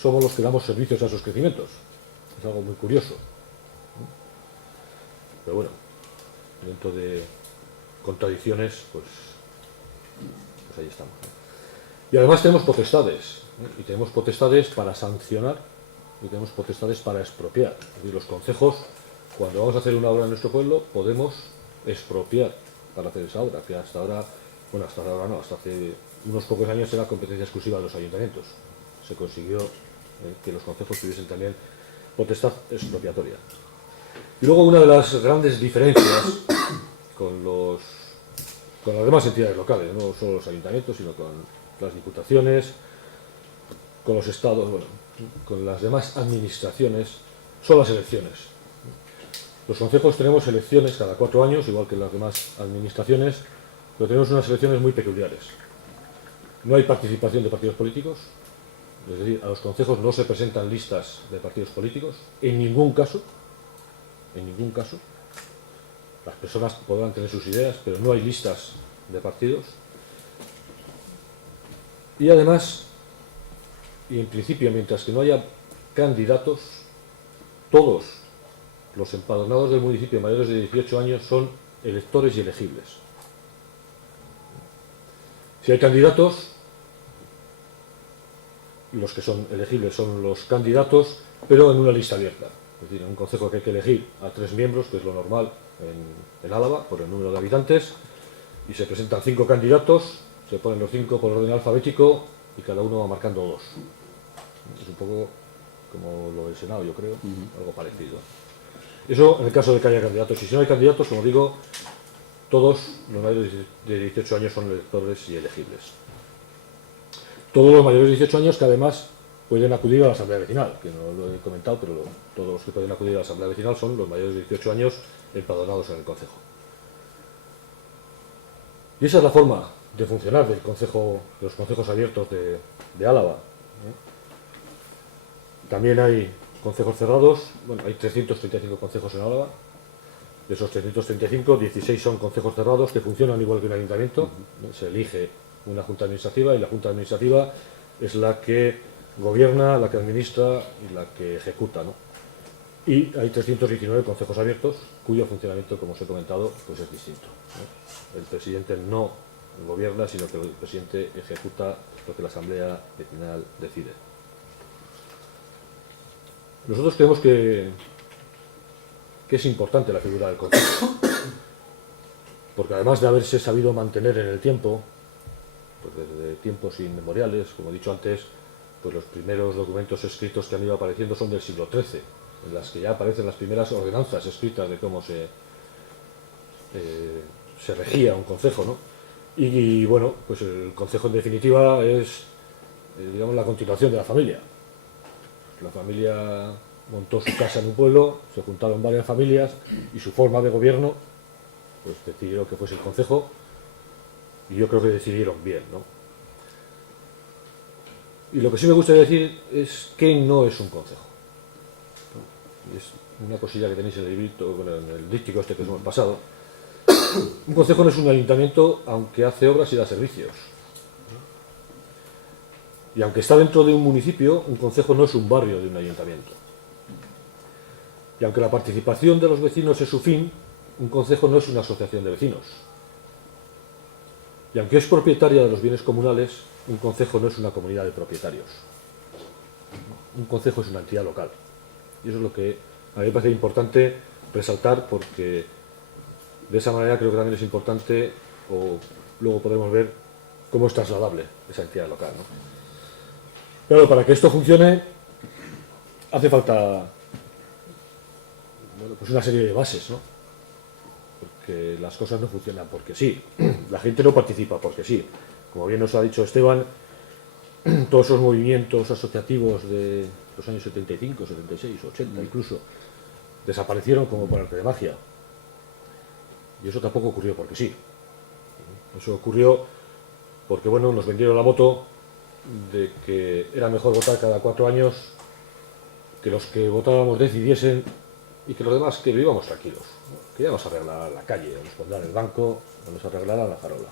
somos los que damos servicios a esos crecimientos. Es algo muy curioso. Pero bueno, dentro de contradicciones, pues ahí estamos, ¿no? Y además tenemos potestades, y tenemos potestades para sancionar y tenemos potestades para expropiar. Es decir, los concejos, cuando vamos a hacer una obra en nuestro pueblo, podemos expropiar para hacer esa obra, que hasta ahora, bueno, hasta ahora no, hasta hace unos pocos años era competencia exclusiva de los ayuntamientos. Se consiguió que los concejos tuviesen también potestad expropiatoria. Y luego una de las grandes diferencias con las demás entidades locales, no solo los ayuntamientos, sino con las diputaciones, con los estados, bueno, con las demás administraciones, son las elecciones. Los concejos tenemos elecciones cada 4 años, igual que las demás administraciones, pero tenemos unas elecciones muy peculiares. No hay participación de partidos políticos, es decir, a los concejos no se presentan listas de partidos políticos, en ningún caso. Las personas podrán tener sus ideas, pero no hay listas de partidos. Y además, y en principio, mientras que no haya candidatos, todos los empadronados del municipio mayores de 18 años son electores y elegibles. Si hay candidatos, los que son elegibles son los candidatos, pero en una lista abierta. Es decir, en un concejo que hay que elegir a 3 miembros, que es lo normal en Álava, por el número de habitantes, y se presentan 5 candidatos, se ponen los 5 por orden alfabético y cada uno va marcando 2. Es un poco como lo del Senado, yo creo, algo parecido. Eso en el caso de que haya candidatos. Y si no hay candidatos, como digo, todos los mayores de 18 años son electores y elegibles. Todos los mayores de 18 años que además pueden acudir a la asamblea vecinal, que no lo he comentado, pero todos los que pueden acudir a la asamblea vecinal son los mayores de 18 años empadronados en el concejo. Y esa es la forma de funcionar del concejo, de los concejos abiertos de Álava, ¿no? También hay concejos cerrados. Bueno, hay 335 concejos en Álava. De esos 335, 16 son concejos cerrados que funcionan igual que un ayuntamiento. Se elige una junta administrativa y la junta administrativa es la que gobierna, la que administra y la que ejecuta, ¿no? Y hay 319 concejos abiertos cuyo funcionamiento, como os he comentado, pues es distinto, ¿no? El presidente no gobierna, sino que el presidente ejecuta lo que la asamblea vecinal decide. Nosotros creemos que es importante la figura del concejo, porque además de haberse sabido mantener en el tiempo, pues desde tiempos inmemoriales, como he dicho antes, pues los primeros documentos escritos que han ido apareciendo son del siglo XIII, en las que ya aparecen las primeras ordenanzas escritas de cómo se regía un concejo, ¿no? Y bueno, pues el concejo en definitiva es, digamos, la continuación de la familia. La familia montó su casa en un pueblo, se juntaron varias familias y su forma de gobierno, pues decidieron que fuese el concejo, y yo creo que decidieron bien, ¿no? Y lo que sí me gustaría decir es que no es un concejo. Es una cosilla que tenéis en el librito, bueno, en el díptico este que os hemos pasado. Un concejo no es un ayuntamiento, aunque hace obras y da servicios. Y aunque está dentro de un municipio, un concejo no es un barrio de un ayuntamiento. Y aunque la participación de los vecinos es su fin, un concejo no es una asociación de vecinos. Y aunque es propietaria de los bienes comunales, un concejo no es una comunidad de propietarios. Un concejo es una entidad local. Y eso es lo que a mí me parece importante resaltar, porque de esa manera creo que también es importante, o luego podremos ver cómo es trasladable esa entidad local, ¿no? Claro, para que esto funcione hace falta, bueno, pues una serie de bases, ¿no? Porque las cosas no funcionan porque sí, la gente no participa porque sí. Como bien nos ha dicho Esteban, todos esos movimientos asociativos de los años 75, 76, 80 incluso, desaparecieron como por arte de magia. Y eso tampoco ocurrió porque sí. Eso ocurrió porque, bueno, nos vendieron la moto de que era mejor votar cada 4 años, que los que votábamos decidiesen y que los demás que vivamos tranquilos, ¿no? Que ya nos arreglará la calle, nos pondrán el banco, o nos arreglará la farola.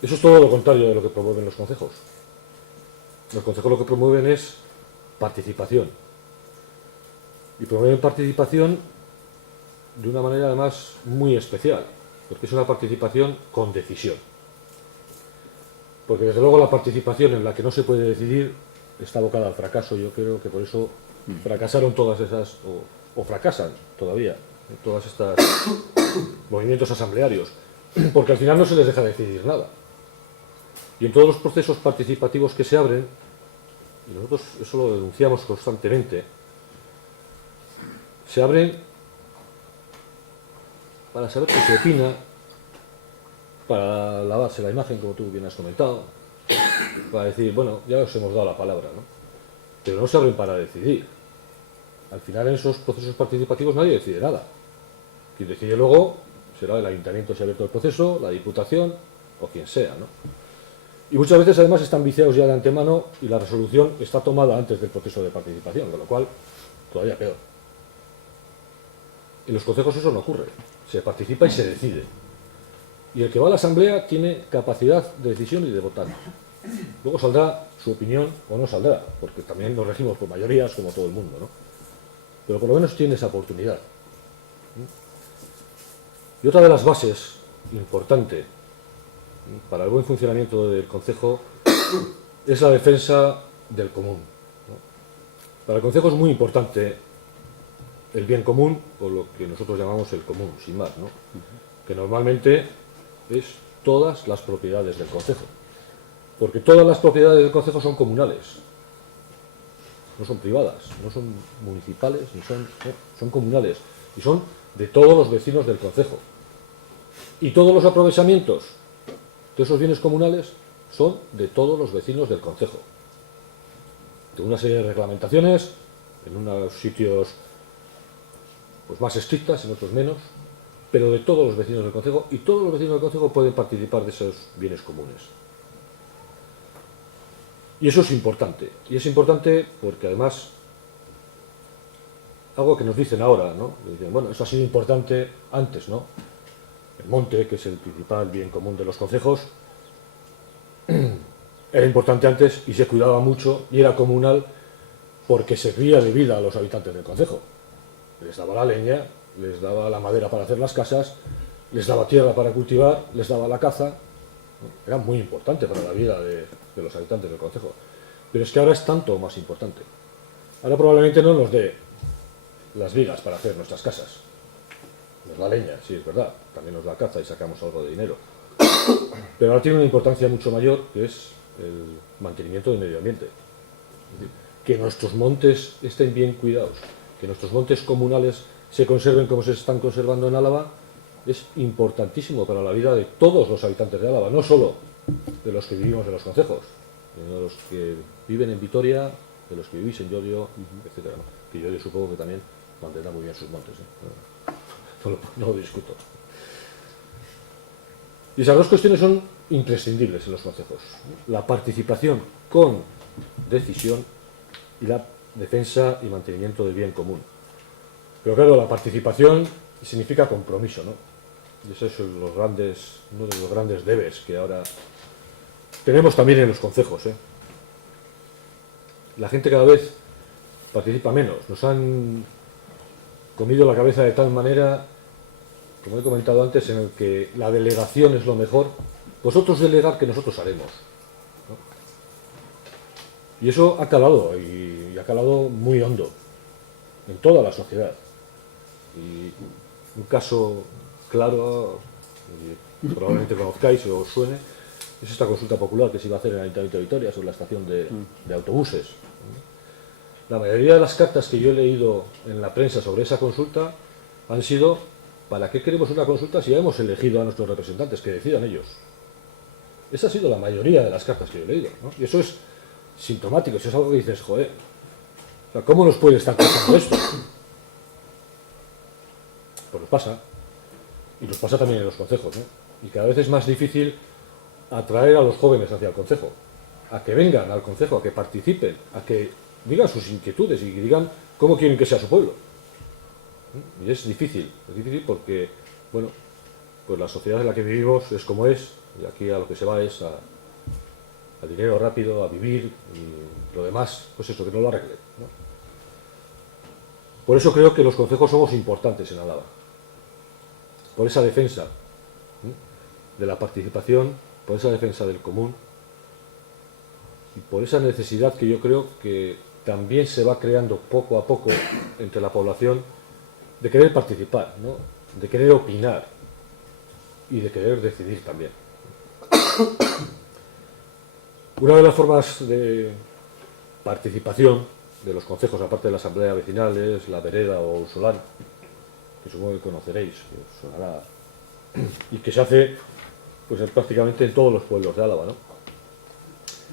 Eso es todo lo contrario de lo que promueven los concejos. Los concejos lo que promueven es participación. Y promueven participación de una manera además muy especial, porque es una participación con decisión. Porque desde luego la participación en la que no se puede decidir está abocada al fracaso. Yo creo que por eso fracasaron todas esas, o fracasan todavía, todas estas movimientos asamblearios, porque al final no se les deja decidir nada. Y en todos los procesos participativos que se abren, y nosotros eso lo denunciamos constantemente, se abren para saber qué se opina, para lavarse la imagen, como tú bien has comentado, para decir, bueno, ya os hemos dado la palabra, ¿no? Pero no se abren para decidir. Al final en esos procesos participativos nadie decide nada. Quien decide luego será el ayuntamiento si ha abierto el proceso, la diputación o quien sea, ¿no? Y muchas veces además están viciados ya de antemano y la resolución está tomada antes del proceso de participación, con lo cual todavía peor. En los concejos eso no ocurre. Se participa y se decide. Y el que va a la asamblea tiene capacidad de decisión y de votar. Luego saldrá su opinión o no saldrá, porque también nos regimos por mayorías como todo el mundo, ¿no? Pero por lo menos tiene esa oportunidad. Y otra de las bases importante para el buen funcionamiento del concejo es la defensa del común, ¿no? Para el concejo es muy importante el bien común, o lo que nosotros llamamos el común, sin más, ¿no? Que normalmente es todas las propiedades del concejo, porque todas las propiedades del concejo son comunales. no son privadas, no son municipales, son comunales y son de todos los vecinos del concejo. Y todos los aprovechamientos de esos bienes comunales son de todos los vecinos del concejo. De una serie de reglamentaciones, en unos sitios pues más estrictas, en otros menos, pero de todos los vecinos del concejo, y todos los vecinos del concejo pueden participar de esos bienes comunes. Y eso es importante. Y es importante porque además, algo que nos dicen ahora, ¿no? Dicen, bueno, eso ha sido importante antes, ¿no? El monte, que es el principal bien común de los concejos, era importante antes y se cuidaba mucho y era comunal porque servía de vida a los habitantes del concejo. Les daba la leña, les daba la madera para hacer las casas, les daba tierra para cultivar, les daba la caza. Era muy importante para la vida de los habitantes del concejo. Pero es que ahora es tanto más importante. Ahora probablemente no nos dé las vigas para hacer nuestras casas. Nos da leña, sí, es verdad. También nos da caza y sacamos algo de dinero. Pero ahora tiene una importancia mucho mayor, que es el mantenimiento del medio ambiente. Es decir, que nuestros montes estén bien cuidados, que nuestros montes comunales se conserven como se están conservando en Álava, es importantísimo para la vida de todos los habitantes de Álava, no solo de los que vivimos en los concejos, sino de los que viven en Vitoria, de los que vivís en Llodio, etc. Que Llodio supongo que también mantendrá muy bien sus montes, no lo discuto. Y esas dos cuestiones son imprescindibles en los concejos: la participación con decisión y la defensa y mantenimiento del bien común. Pero claro, la participación significa compromiso, ¿no? Y ese es uno de los grandes deberes que ahora tenemos también en los concejos, La gente cada vez participa menos. Nos han comido la cabeza de tal manera, como he comentado antes, en el que la delegación es lo mejor. Vosotros delegad que nosotros haremos, ¿no? Y eso ha calado, y ha calado muy hondo en toda la sociedad. Y un caso claro, y probablemente conozcáis o os suene, es esta consulta popular que se iba a hacer en el Ayuntamiento de Vitoria sobre la estación de autobuses. La mayoría de las cartas que yo he leído en la prensa sobre esa consulta han sido: ¿para qué queremos una consulta si ya hemos elegido a nuestros representantes? Que decidan ellos. Esa ha sido la mayoría de las cartas que yo he leído, ¿no? Y eso es sintomático, eso es algo que dices, joder, o sea, ¿cómo nos puede estar pasando esto? Pues nos pasa, y nos pasa también en los concejos, ¿no? Y cada vez es más difícil atraer a los jóvenes hacia el concejo, a que vengan al concejo, a que participen, a que digan sus inquietudes y que digan cómo quieren que sea su pueblo. Y es difícil porque, bueno, pues la sociedad en la que vivimos es como es, y aquí a lo que se va es a dinero rápido, a vivir, y lo demás, pues eso, que no lo arregle, ¿no? Por eso creo que los concejos somos importantes en Álava, por esa defensa de la participación, por esa defensa del común y por esa necesidad que yo creo que también se va creando poco a poco entre la población de querer participar, ¿no? De querer opinar y de querer decidir también. Una de las formas de participación de los concejos, aparte de la asamblea vecinal, es la vereda o el solán, que supongo que conoceréis, que os sonará, y que se hace pues prácticamente en todos los pueblos de Álava, ¿no?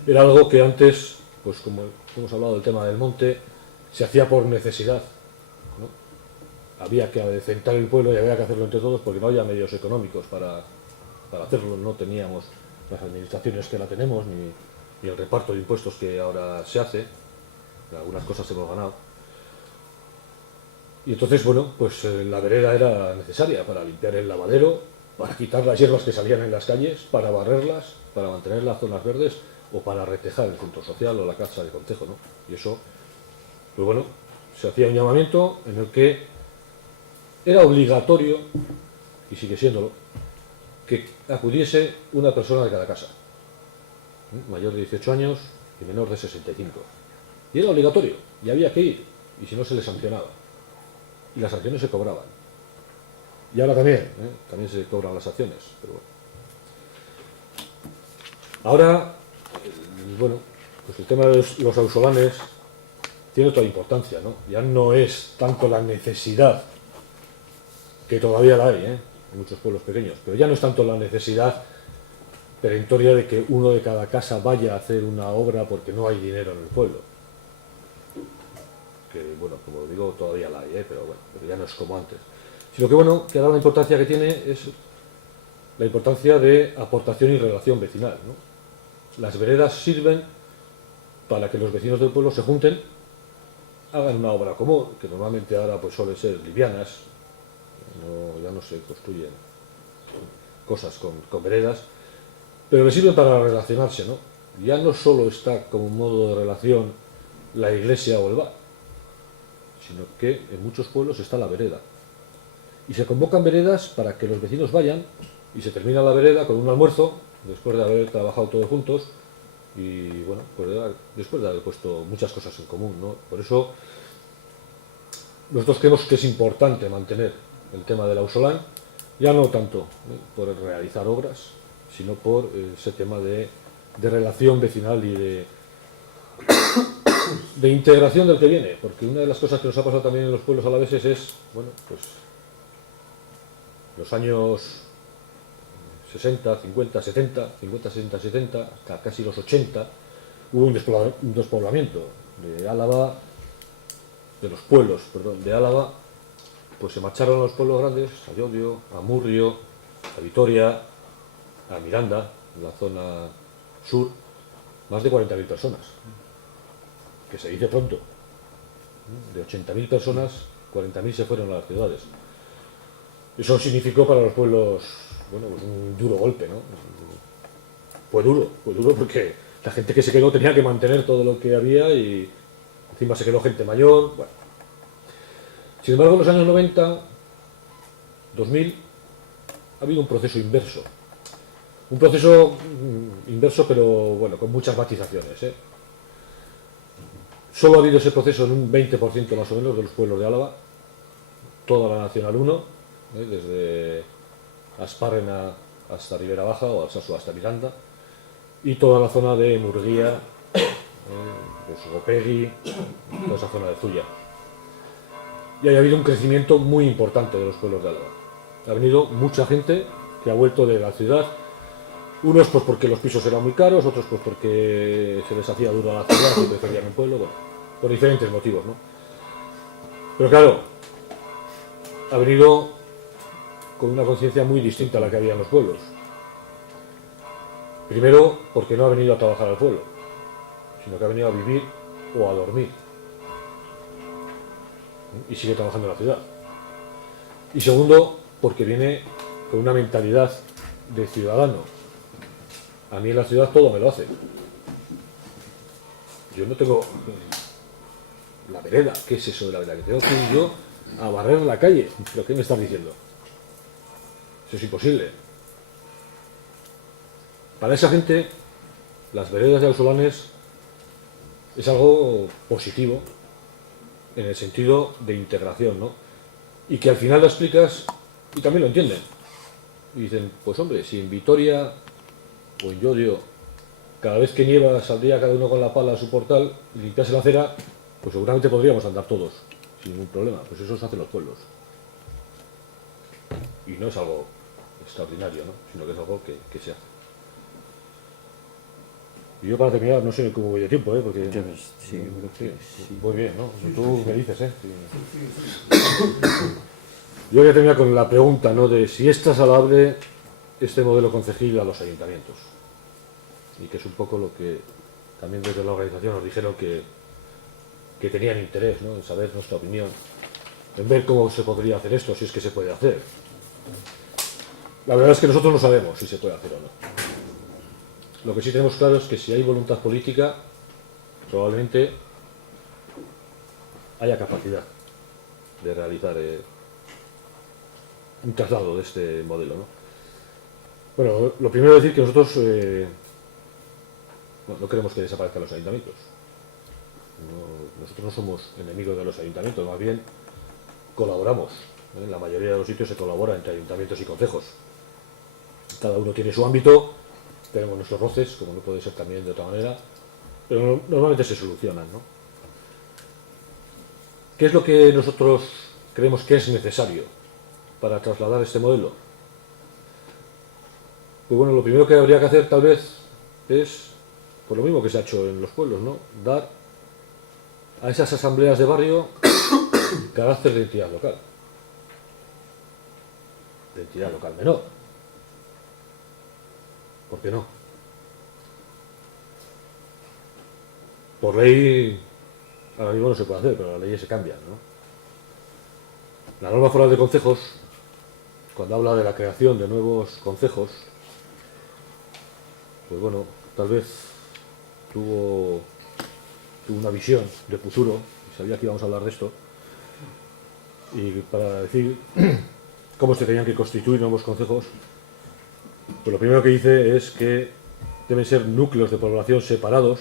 Era algo que antes, pues como hemos hablado del tema del monte, se hacía por necesidad, ¿no? Había que adecentar el pueblo y había que hacerlo entre todos porque no había medios económicos para hacerlo, no teníamos las administraciones que ahora tenemos, ni el reparto de impuestos que ahora se hace. Algunas cosas hemos ganado. Y entonces, bueno, pues la vereda era necesaria para limpiar el lavadero, para quitar las hierbas que salían en las calles, para barrerlas, para mantener las zonas verdes o para retejar el centro social o la casa de concejo, ¿no? Y eso, pues bueno, se hacía un llamamiento en el que era obligatorio, y sigue siéndolo, que acudiese una persona de cada casa, mayor de 18 años y menor de 65. Y era obligatorio, y había que ir, y si no se le sancionaba. Y las sanciones se cobraban. Y ahora también se cobran las sanciones, pero bueno. Ahora, bueno, pues el tema de los ausolanes tiene otra importancia, ¿no? Ya no es tanto la necesidad, que todavía la hay, en muchos pueblos pequeños, pero ya no es tanto la necesidad perentoria de que uno de cada casa vaya a hacer una obra porque no hay dinero en el pueblo. Que, bueno, como digo, todavía la hay, pero bueno, pero ya no es como antes. Sino que, bueno, que ahora la importancia que tiene es la importancia de aportación y relación vecinal, ¿no? Las veredas sirven para que los vecinos del pueblo se junten, hagan una obra común, que normalmente ahora pues suelen ser livianas, ya no se construyen cosas con veredas, pero les sirven para relacionarse, ¿no? Ya no solo está como modo de relación la iglesia o el bar, sino que en muchos pueblos está la vereda. Y se convocan veredas para que los vecinos vayan y se termina la vereda con un almuerzo, después de haber trabajado todos juntos y, bueno, pues después de haber puesto muchas cosas en común, ¿no? Por eso nosotros creemos que es importante mantener el tema del ausolán, ya no tanto por realizar obras, sino por ese tema de relación vecinal y de integración del que viene, porque una de las cosas que nos ha pasado también en los pueblos alaveses es, bueno, pues los años 60, 50, 70, 50, 60, 70, hasta casi los 80, hubo un despoblamiento de Álava, de los pueblos, perdón, de Álava, pues se marcharon a los pueblos grandes, a Llodio, a Murrio, a Vitoria, a Miranda, en la zona sur, más de 40.000 personas, que se dice pronto. De 80.000 personas, 40.000 se fueron a las ciudades. Eso significó para los pueblos, bueno, pues un duro golpe, ¿no? Fue duro porque la gente que se quedó tenía que mantener todo lo que había y encima se quedó gente mayor. Bueno. Sin embargo, en los años 90, 2000, ha habido un proceso inverso. Un proceso inverso, pero bueno, con muchas matizaciones, ¿eh? Solo ha habido ese proceso en un 20% más o menos de los pueblos de Álava, toda la Nacional 1, desde Aspárrena hasta Ribera Baja o Alsasu hasta Miranda, y toda la zona de Murguía, pues Gopegui, toda esa zona de Zuya. Y ha habido un crecimiento muy importante de los pueblos de Álava. Ha venido mucha gente que ha vuelto de la ciudad, unos pues porque los pisos eran muy caros, otros pues porque se les hacía duro a la ciudad y preferían un pueblo, bueno, por diferentes motivos, ¿no? Pero claro, ha venido con una conciencia muy distinta a la que había en los pueblos. Primero, porque no ha venido a trabajar al pueblo, sino que ha venido a vivir o a dormir. Y sigue trabajando en la ciudad. Y segundo, porque viene con una mentalidad de ciudadano. A mí en la ciudad todo me lo hace. Yo no tengo la vereda. ¿Qué es eso de la vereda? Que tengo que ir yo a barrer la calle. ¿Pero qué me estás diciendo? Eso es imposible. Para esa gente, las veredas de Ausolanes es algo positivo en el sentido de integración, ¿no? Y que al final lo explicas y también lo entienden. Y dicen, pues hombre, si en Vitoria o en Llodio cada vez que nieva saldría cada uno con la pala a su portal y limpiase la acera, pues seguramente podríamos andar todos sin ningún problema. Pues eso se hace en los pueblos. Y no es algo extraordinario, ¿no? Sino que es algo que se hace. Y yo para terminar, no sé cómo voy de tiempo, porque... Sí, muy bien, ¿no? Tú me dices, ¿eh? Yo voy a terminar con la pregunta, ¿no? De si es trasladable este modelo concejil a los ayuntamientos. Y que es un poco lo que también desde la organización nos dijeron que tenían interés, ¿no? En saber nuestra opinión, en ver cómo se podría hacer esto, si es que se puede hacer. La verdad es que nosotros no sabemos si se puede hacer o no. Lo que sí tenemos claro es que si hay voluntad política, probablemente haya capacidad de realizar un traslado de este modelo, ¿no? Bueno, lo primero es decir que nosotros no queremos que desaparezcan los ayuntamientos. Nosotros no somos enemigos de los ayuntamientos, más bien colaboramos. En la mayoría de los sitios se colabora entre ayuntamientos y concejos. Cada uno tiene su ámbito. Tenemos nuestros roces, como no puede ser también de otra manera, pero normalmente se solucionan, ¿no? ¿Qué es lo que nosotros creemos que es necesario para trasladar este modelo? Pues bueno, lo primero que habría que hacer tal vez es, por lo mismo que se ha hecho en los pueblos, ¿no?, dar a esas asambleas de barrio carácter de entidad local menor. ¿Por qué no? Por ley, ahora mismo no se puede hacer, pero las leyes se cambian, ¿no? La norma foral de concejos, cuando habla de la creación de nuevos concejos, pues bueno, tal vez tuvo una visión de futuro, y sabía que íbamos a hablar de esto, y para decir cómo se tenían que constituir nuevos concejos, pues lo primero que dice es que deben ser núcleos de población separados,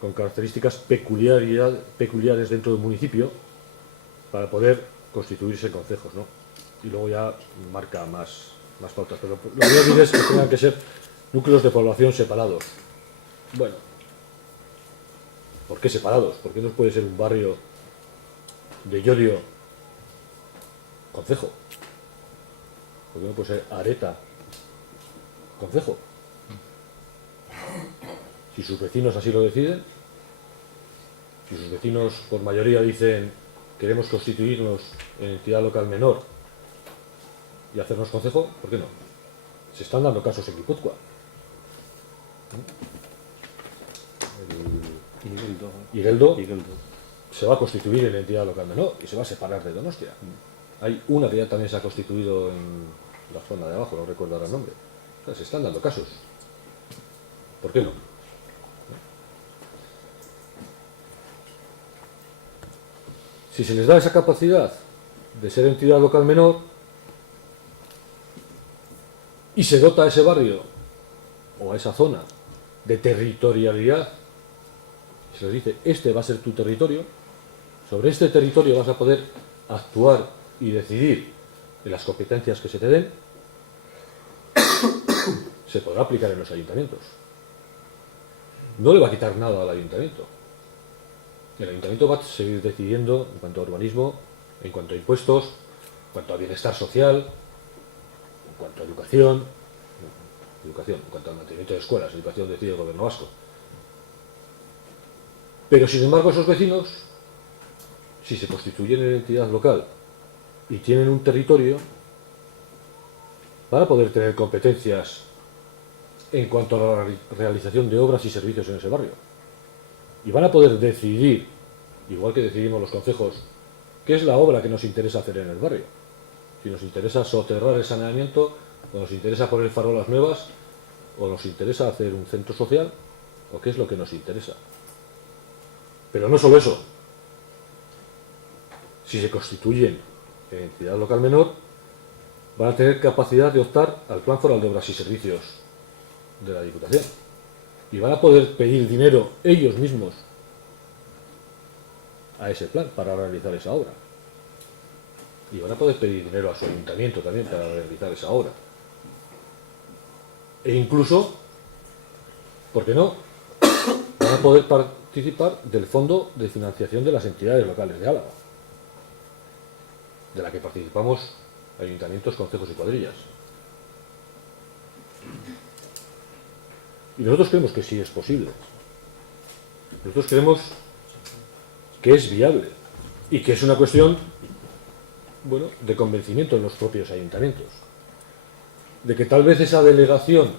con características peculiares dentro del municipio, para poder constituirse concejos, ¿no? Y luego ya marca más pautas, pero lo que dice es que tengan que ser núcleos de población separados. Bueno, ¿por qué separados? ¿Por qué no puede ser un barrio de Llodio concejo? ¿Por qué no puede ser Areta concejo? Si sus vecinos así lo deciden, si sus vecinos por mayoría dicen queremos constituirnos en entidad local menor y hacernos concejo, ¿por qué no? Se están dando casos en Guipúzcoa. Igeldo se va a constituir en entidad local menor y se va a separar de Donostia. Hay una que ya también se ha constituido en la zona de abajo, no recuerdo ahora el nombre. O sea, se están dando casos. ¿Por qué no? Si se les da esa capacidad de ser entidad local menor y se dota a ese barrio o a esa zona de territorialidad, se les dice, este va a ser tu territorio, sobre este territorio vas a poder actuar y decidir en las competencias que se te den, se podrá aplicar en los ayuntamientos. No le va a quitar nada al ayuntamiento. El ayuntamiento va a seguir decidiendo en cuanto a urbanismo, en cuanto a impuestos, en cuanto a bienestar social, en cuanto a educación, en cuanto al mantenimiento de escuelas, educación decide el gobierno vasco. Pero sin embargo esos vecinos, si se constituyen en entidad local y tienen un territorio, van a poder tener competencias en cuanto a la realización de obras y servicios en ese barrio. Y van a poder decidir, igual que decidimos los concejos, qué es la obra que nos interesa hacer en el barrio. Si nos interesa soterrar el saneamiento, o nos interesa poner farolas nuevas, o nos interesa hacer un centro social, o qué es lo que nos interesa. Pero no solo eso. Si se constituyen en entidad local menor, van a tener capacidad de optar al Plan Foral de Obras y Servicios de la Diputación. Y van a poder pedir dinero ellos mismos a ese plan para realizar esa obra. Y van a poder pedir dinero a su ayuntamiento también para realizar esa obra. E incluso, ¿por qué no?, van a poder participar del Fondo de Financiación de las Entidades Locales de Álava, de la que participamos ayuntamientos, concejos y cuadrillas. Y nosotros creemos que sí es posible. Nosotros creemos que es viable y que es una cuestión, bueno, de convencimiento en los propios ayuntamientos, de que tal vez esa delegación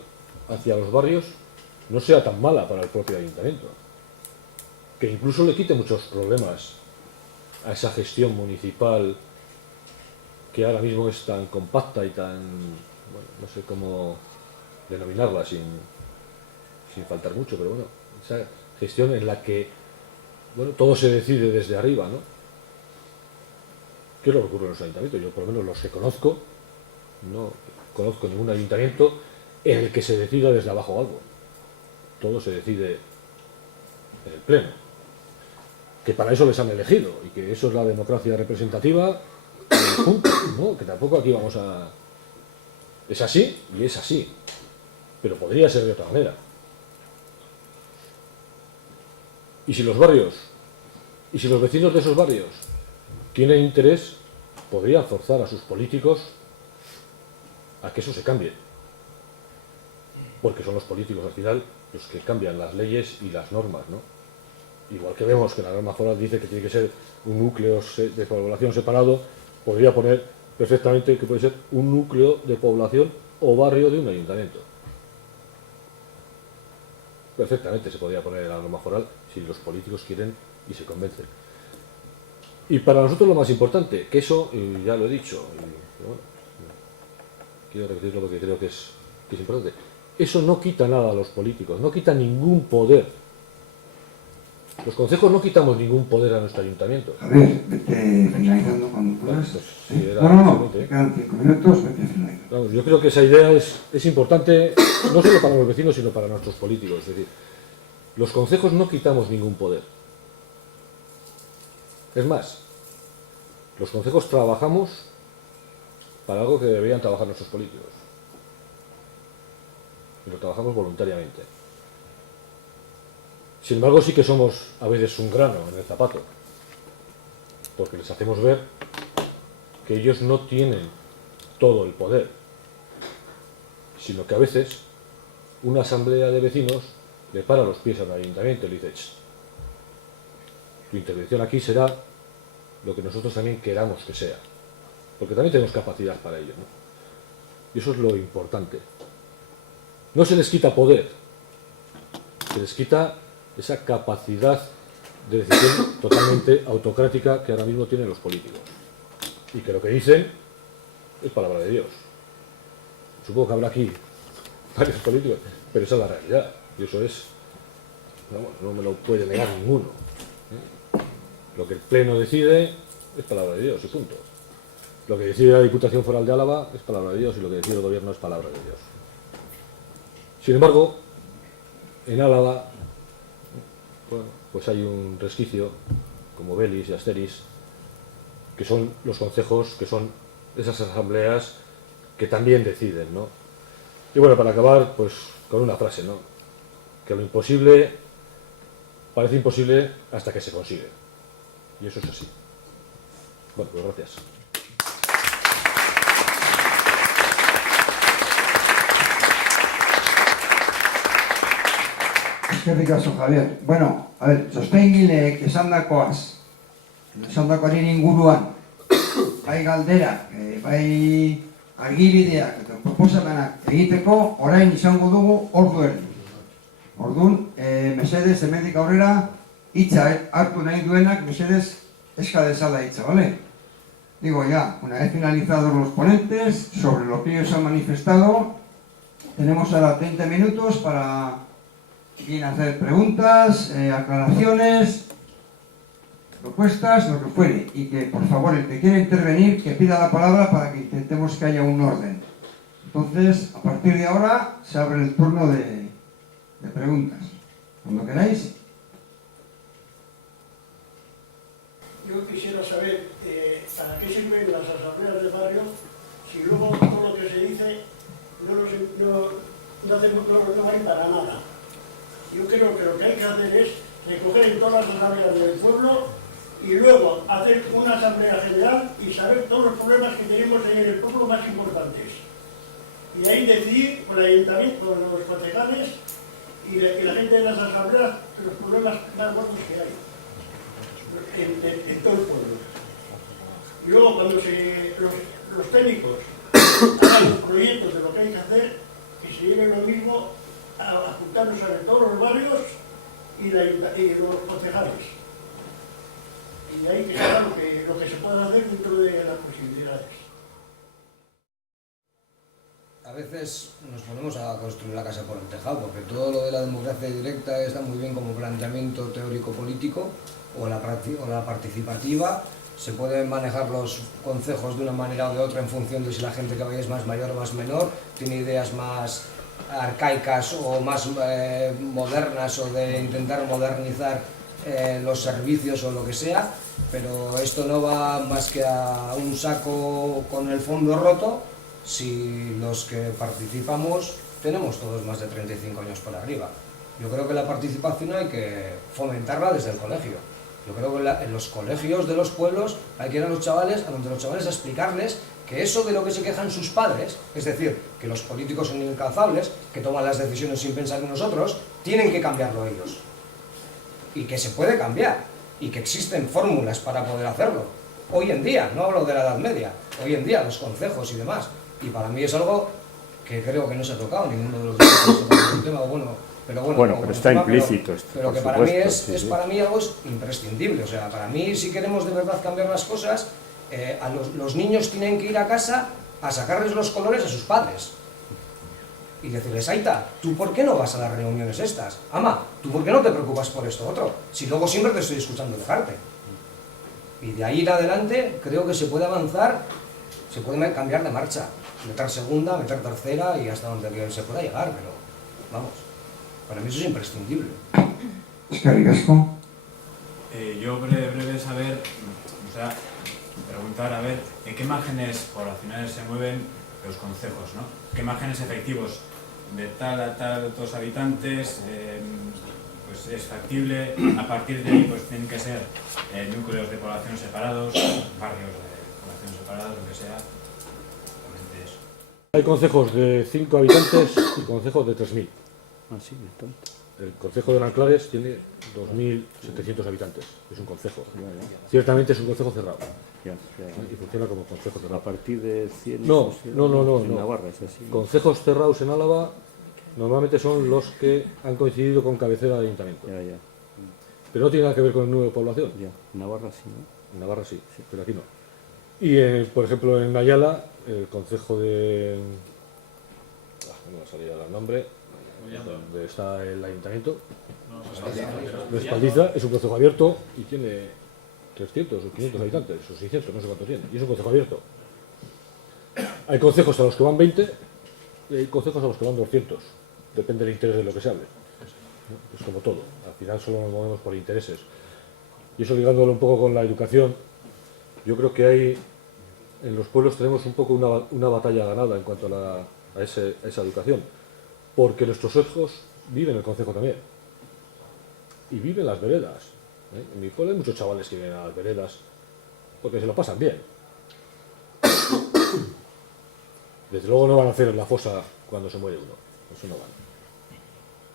hacia los barrios no sea tan mala para el propio ayuntamiento, que incluso le quite muchos problemas a esa gestión municipal que ahora mismo es tan compacta y tan, bueno, no sé cómo denominarla sin faltar mucho, pero bueno, esa gestión en la que, bueno, todo se decide desde arriba, ¿no? ¿Qué es lo que ocurre en los ayuntamientos? Yo, por lo menos los que conozco, no conozco ningún ayuntamiento en el que se decida desde abajo algo. Todo se decide en el pleno. Que para eso les han elegido y que eso es la democracia representativa, punto, ¿no? Que tampoco aquí vamos a... Es así y es así, pero podría ser de otra manera. Y si los barrios, y si los vecinos de esos barrios tienen interés podrían forzar a sus políticos a que eso se cambie. Porque son los políticos al final los que cambian las leyes y las normas, ¿no? Igual que vemos que la norma foral dice que tiene que ser un núcleo de población separado, podría poner perfectamente que puede ser un núcleo de población o barrio de un ayuntamiento. Perfectamente se podría poner en la norma foral si los políticos quieren y se convencen. Y para nosotros lo más importante, que eso, ya lo he dicho, y, bueno, quiero repetirlo porque creo que es importante, eso no quita nada a los políticos, no quita ningún poder. Los concejos no quitamos ningún poder a nuestro ayuntamiento. A ver, vete finalizando cuando puedas. Pues, sí, era No, excelente, ¿eh? quedan 5 minutos, vete finalizando. Vamos, yo creo que esa idea es importante no solo para los vecinos, sino para nuestros políticos. Es decir, los concejos no quitamos ningún poder. Es más, los concejos trabajamos para algo que deberían trabajar nuestros políticos. Y lo trabajamos voluntariamente. Sin embargo, sí que somos a veces un grano en el zapato, porque les hacemos ver que ellos no tienen todo el poder, sino que a veces una asamblea de vecinos le para los pies al ayuntamiento y le dice: tu intervención aquí será lo que nosotros también queramos que sea, porque también tenemos capacidad para ello, ¿no? Y eso es lo importante. No se les quita poder, se les quita esa capacidad de decisión totalmente autocrática que ahora mismo tienen los políticos, y que lo que dicen es palabra de Dios. Supongo que habrá aquí varios políticos, pero esa es la realidad, y eso es, no me lo puede negar ninguno, ¿eh? Lo que el Pleno decide es palabra de Dios y punto. Lo que decide la Diputación Foral de Álava es palabra de Dios, y lo que decide el Gobierno es palabra de Dios. Sin embargo, en Álava, bueno, pues hay un resquicio, como Belis y Asteris, que son los concejos, que son esas asambleas que también deciden, ¿no? Y bueno, para acabar, pues con una frase, ¿no? Que lo imposible parece imposible hasta que se consigue. Y eso es así. Bueno, pues gracias. Eskerrik asko, Javier. Bueno, a ver, sostengileek esandakoaz, esandakoaren inguruan, bai galdera, bai argibideak eta proposamenak egiteko, orain izango dugu ordu erdi. Orduan, mesedez, hemendik aurrera, hitza hartu nahi duenak, mesedez, eska dezala hitza, ¿vale? Digo ya, una vez finalizados los ponentes, sobre lo que ellos han manifestado, tenemos ahora 30 minutos para hacer preguntas, aclaraciones, propuestas, lo que fuere, y que por favor el que quiera intervenir que pida la palabra para que intentemos que haya un orden. Entonces, a partir de ahora se abre el turno de preguntas. Cuando queráis. Yo quisiera saber para qué sirven las asambleas de barrio si luego todo lo que se dice no vale para nada. Yo creo que lo que hay que hacer es recoger en todas las asambleas del pueblo y luego hacer una asamblea general y saber todos los problemas que tenemos en el pueblo más importantes. Y ahí decidir con el ayuntamiento, con los concejales y la gente de las asambleas los problemas más gordos que hay en todo el pueblo. Y luego cuando los técnicos hagan los proyectos de lo que hay que hacer, que se lleven lo mismo a juntarnos a todos los barrios y los concejales. Y ahí que será lo que se pueda hacer dentro de las posibilidades. A veces nos ponemos a construir la casa por el tejado, porque todo lo de la democracia directa está muy bien como planteamiento teórico-político, o la participativa. Se pueden manejar los concejos de una manera o de otra en función de si la gente que vaya es más mayor o más menor, tiene ideas más arcaicas o más modernas, o de intentar modernizar los servicios o lo que sea, pero esto no va más que a un saco con el fondo roto si los que participamos tenemos todos más de 35 años por arriba. Yo creo que la participación hay que fomentarla desde el colegio. Yo creo que en los colegios de los pueblos hay que ir a los chavales, a explicarles que eso de lo que se quejan sus padres, es decir, que los políticos son inalcanzables, que toman las decisiones sin pensar en nosotros, tienen que cambiarlo ellos. Y que se puede cambiar, y que existen fórmulas para poder hacerlo. Hoy en día, no hablo de la Edad Media, hoy en día los concejos y demás. Y para mí es algo que creo que no se ha tocado ninguno de los dos tema, pero está implícito. Pero que para mí es para mí algo imprescindible. O sea, para mí, si queremos de verdad cambiar las cosas, los niños tienen que ir a casa a sacarles los colores a sus padres. Y decirles, Aita, ¿tú por qué no vas a las reuniones estas? Ama, ¿tú por qué no te preocupas por esto otro? Si luego siempre te estoy escuchando quejarte. Y de ahí en adelante creo que se puede avanzar, se puede cambiar de marcha. Meter segunda, meter tercera y hasta donde se pueda llegar, pero vamos, para mí eso es imprescindible. Eskerrik asko. Yo breve saber, o sea, preguntar a ver en qué márgenes poblacionales se mueven los concejos, ¿no? ¿Qué márgenes efectivos de tal a tantos habitantes pues es factible? A partir de ahí pues tienen que ser núcleos de población separados, barrios de población separados, lo que sea. Eso. Hay concejos de 5 habitantes y concejos de 3.000. Ah, sí, de tanto. El concejo de Nanclares tiene 2.700 habitantes, es un concejo. Ya. Ciertamente es un concejo cerrado Ya. y funciona como concejo A cerrado. partir de 100... No. En Navarra es así. Concejos cerrados en Álava normalmente son los que han coincidido con cabecera de ayuntamiento. Ya. Pero no tiene nada que ver con el número de población. Ya. Navarra sí, ¿no? En Navarra sí, pero aquí no. Y por ejemplo en Nayala, el concejo de... no me salía el nombre, donde está el ayuntamiento. De Espaldiza es un concejo abierto y tiene 300 o 500 habitantes, o 600, no sé cuántos tiene. Y es un concejo abierto. Hay concejos a los que van 20 y hay concejos a los que van 200. Depende del interés de lo que se hable. Es como todo. Al final solo nos movemos por intereses. Y eso ligándolo un poco con la educación, yo creo que hay, en los pueblos tenemos un poco una batalla ganada en cuanto a esa educación. Porque nuestros hijos viven en el concejo también. Y viven en las veredas. En mi pueblo hay muchos chavales que viven a las veredas porque se lo pasan bien. Desde luego no van a hacer la fosa cuando se muere uno. Eso no van.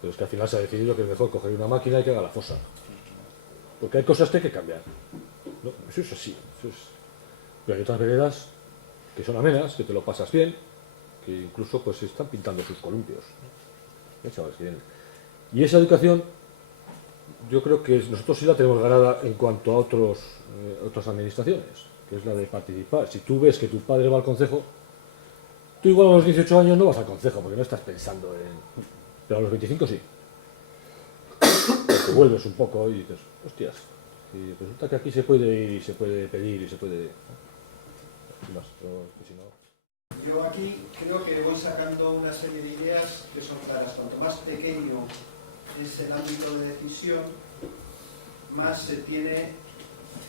Pero es que al final se ha decidido que es mejor coger una máquina y que haga la fosa. Porque hay cosas que hay que cambiar. No, eso es así. Pero hay otras veredas que son amenas, que te lo pasas bien, que incluso pues están pintando sus columpios. Hay chavales que vienen. Y esa educación, yo creo que nosotros sí la tenemos ganada en cuanto a otras administraciones, que es la de participar. Si tú ves que tu padre va al concejo, tú igual a los 18 años no vas al concejo, porque no estás pensando en... Pero a los 25 sí. Te vuelves un poco y dices, hostias, y resulta que aquí se puede ir y se puede pedir y se puede... Más, pero que si no... Yo aquí creo que voy sacando una serie de ideas que son claras. Cuanto más pequeño es el ámbito de decisión, más se tiene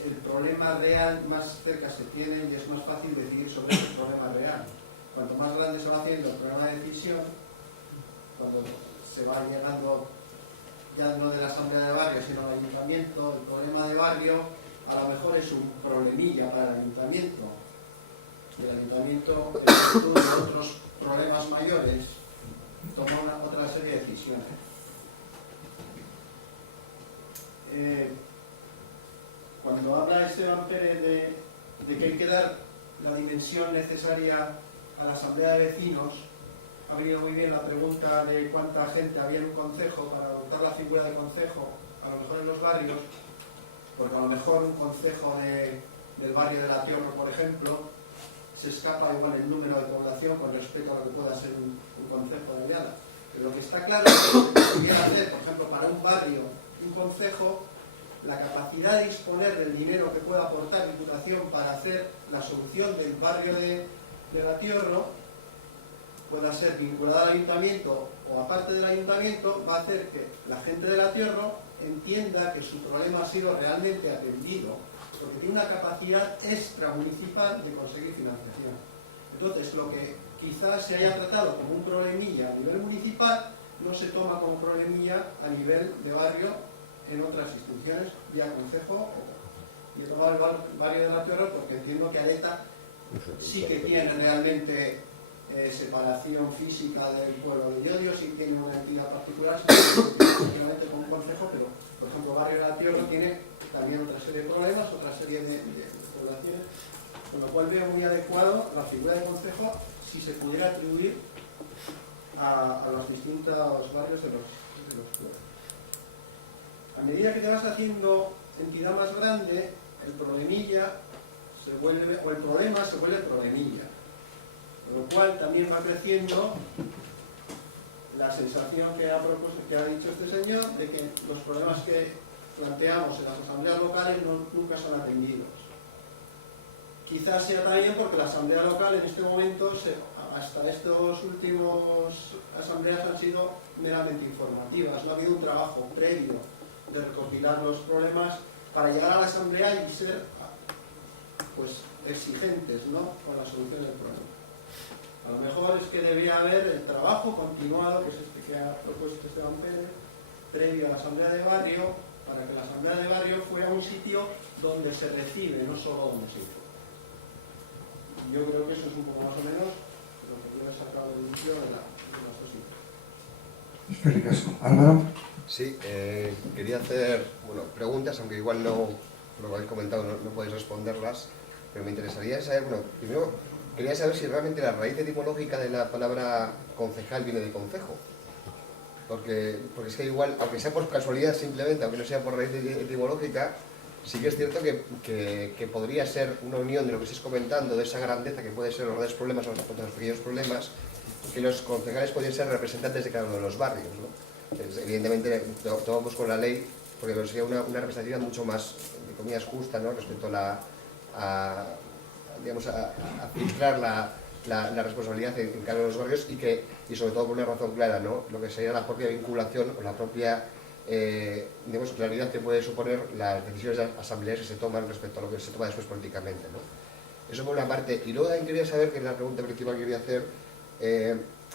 el problema real, más cerca se tiene y es más fácil decidir sobre ese problema real. Cuanto más grande se va haciendo el problema de decisión, cuando se va llegando ya no de la asamblea de barrio sino al ayuntamiento, el problema de barrio a lo mejor es un problemilla para el ayuntamiento. El ayuntamiento, en virtud de otros problemas mayores, toma otra serie de decisiones. Cuando habla Esteban Pérez de que hay que dar la dimensión necesaria a la asamblea de vecinos, ha venido muy bien la pregunta de cuánta gente había en un concejo para adoptar la figura de concejo, a lo mejor en los barrios, porque a lo mejor un concejo del barrio de La Tiorro, por ejemplo, se escapa igual el número de población con respecto a lo que pueda ser un concejo de Ayala. Pero lo que está claro es que lo que pudiera hacer, por ejemplo, para un barrio, un concejo, la capacidad de disponer del dinero que pueda aportar Diputación para hacer la solución del barrio de La Tiorro pueda ser vinculada al ayuntamiento o aparte del ayuntamiento, va a hacer que la gente de La Tiorro entienda que su problema ha sido realmente atendido, porque tiene una capacidad extramunicipal de conseguir financiación. Entonces, lo que quizás se haya tratado como un problemilla a nivel municipal, no se toma como problemilla a nivel de barrio en otras instituciones, vía concejo. Y he tomado el barrio de La Tierra porque entiendo que Areta sí que tiene realmente separación física del pueblo de Llodio, sí tiene una entidad particular, simplemente con un concejo, pero por ejemplo el barrio de La Tierra tiene también otra serie de problemas, otra serie de poblaciones, con lo cual veo muy adecuado la figura de concejo si se pudiera atribuir a los distintos barrios de los pueblos. A medida que te vas haciendo entidad más grande, el problemilla se vuelve, o el problema se vuelve problemilla, con lo cual también va creciendo la sensación que ha dicho este señor de que los problemas que planteamos en las asambleas locales nunca son atendidos. Quizás sea también porque la asamblea local en este momento, hasta estos últimos asambleas han sido meramente informativas, no ha habido un trabajo previo de recopilar los problemas para llegar a la asamblea y ser pues exigentes, ¿no?, con la solución del problema. A lo mejor es que debía haber el trabajo continuado, que es este que ha propuesto Esteban Pérez, previo a la asamblea de barrio, para que la asamblea de barrio fuera un sitio donde se recibe, no solo donde se informa. Yo creo que eso es un poco más o menos lo que yo he sacado del inicio de las dos ideas. Álvaro. Sí, quería hacer preguntas, aunque igual no lo habéis comentado, no podéis responderlas, pero me interesaría saber, primero quería saber si realmente la raíz etimológica de la palabra concejal viene de concejo, porque es que igual, aunque sea por casualidad simplemente, aunque no sea por raíz etimológica, sí que es cierto que podría ser una unión de lo que estáis comentando, de esa grandeza que puede ser los grandes problemas o los pequeños problemas, que los concejales podrían ser representantes de cada uno de los barrios, ¿no? Evidentemente tomamos con la ley porque sería una representatividad mucho más, de comillas, justa, ¿no?, respecto a filtrar la responsabilidad en cada uno de los barrios y sobre todo por una razón clara, ¿no?, lo que sería la propia vinculación o la propia claridad que puede suponer las decisiones asamblearias que se toman respecto a lo que se toma después políticamente, ¿no? Eso por una parte. Y luego también quería saber, que es la pregunta principal que quería hacer,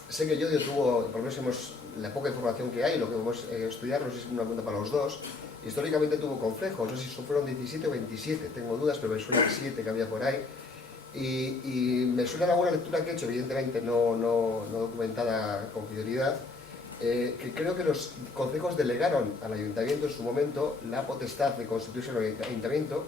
sé que Llodio tuvo, por lo menos la poca información que hay, lo que vamos a estudiar, no sé si es una pregunta para los dos, históricamente tuvo concejos, no sé si fueron 17 o 27, tengo dudas, pero me suena el 7 que había por ahí, y me suena alguna lectura que he hecho, evidentemente no documentada con fidelidad, que creo que los concejos delegaron al ayuntamiento en su momento la potestad de constituirse el ayuntamiento,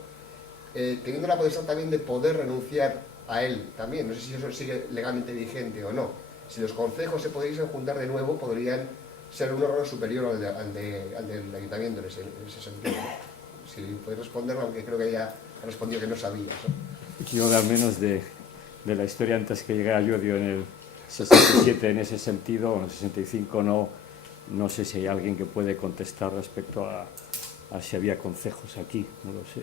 teniendo la potestad también de poder renunciar a él también. No sé si eso sigue legalmente vigente o no. Si los concejos se pudiesen juntar de nuevo, podrían ser un órgano superior al del ayuntamiento en ese sentido. Si podéis responderlo, aunque creo que ella ha respondido que no sabía. Yo, al menos de la historia antes que llegué a Llodio en el 67, en ese sentido, o en el 65, no sé si hay alguien que puede contestar respecto a si había concejos aquí, no lo sé.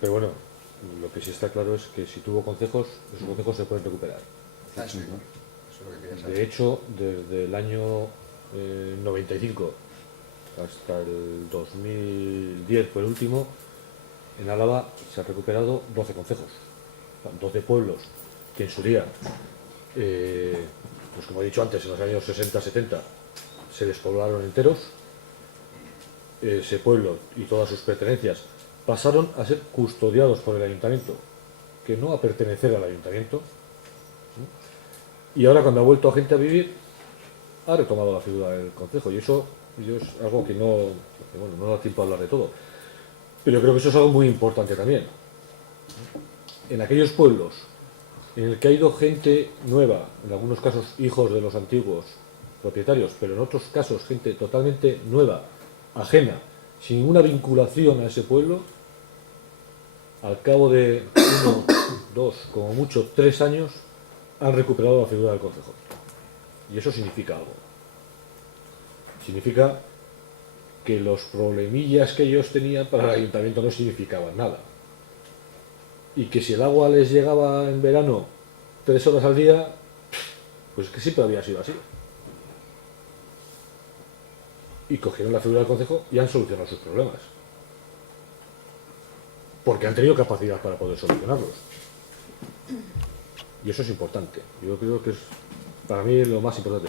Pero bueno, lo que sí está claro es que si tuvo concejos, esos concejos se pueden recuperar. Eso es lo que quería saber. De hecho, desde el año 95 hasta el 2010 fue el último, en Álava se han recuperado 12 concejos, 12 pueblos que en su día, pues como he dicho antes, en los años 60-70 se despoblaron enteros. Ese pueblo y todas sus pertenencias pasaron a ser custodiados por el ayuntamiento, que no a pertenecer al ayuntamiento, ¿no? Y ahora, cuando ha vuelto a gente a vivir, ha retomado la figura del concejo, y eso es algo que no da tiempo a hablar de todo, pero creo que eso es algo muy importante también. En aquellos pueblos en el que ha ido gente nueva, en algunos casos hijos de los antiguos propietarios, pero en otros casos gente totalmente nueva, ajena, sin ninguna vinculación a ese pueblo, al cabo de 1, 2, como mucho 3 años, han recuperado la figura del concejo. Y eso significa algo. Significa que los problemillas que ellos tenían para el ayuntamiento no significaban nada. Y que si el agua les llegaba en verano 3 horas al día, pues que siempre había sido así. Y cogieron la figura del concejo y han solucionado sus problemas. Porque han tenido capacidad para poder solucionarlos. Y eso es importante. Yo creo que es para mí lo más importante.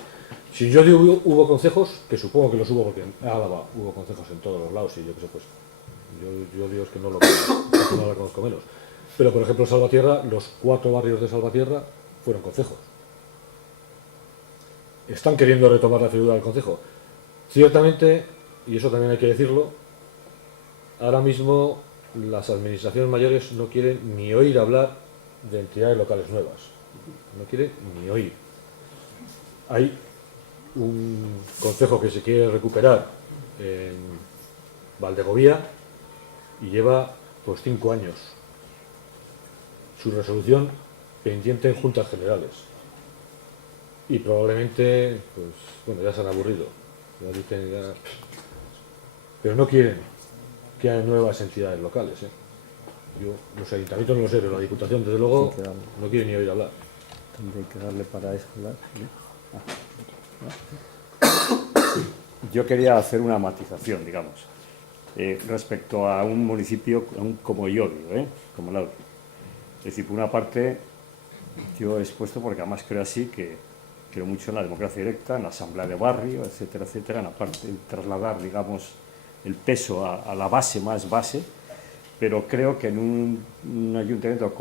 Si yo digo hubo concejos, que supongo que los hubo porque en Álava hubo concejos en todos los lados y yo qué sé, pues yo digo es que no lo conozco, no lo conozco menos. Pero por ejemplo Salvatierra, los 4 barrios de Salvatierra fueron concejos. Están queriendo retomar la figura del concejo. Ciertamente, y eso también hay que decirlo, ahora mismo las administraciones mayores no quieren ni oír hablar de entidades locales nuevas. No quieren ni oír. Hay un concejo que se quiere recuperar en Valdegovía y lleva pues 5 años su resolución pendiente en juntas generales y probablemente pues bueno, ya se han aburrido, ya dicen ya... pero no quieren que haya nuevas entidades locales, ¿eh? Yo los ayuntamientos no lo sé, pero la Diputación desde luego no quiere ni oír hablar. Tendré que darle para escolar. Yo quería hacer una matización, digamos, respecto a un municipio como Llodio, como el Audio. Es decir, por una parte, yo he expuesto, porque además creo así, que creo mucho en la democracia directa, en la asamblea de barrio, etcétera, etcétera, en la parte de trasladar, digamos, el peso a la base más base, pero creo que en un ayuntamiento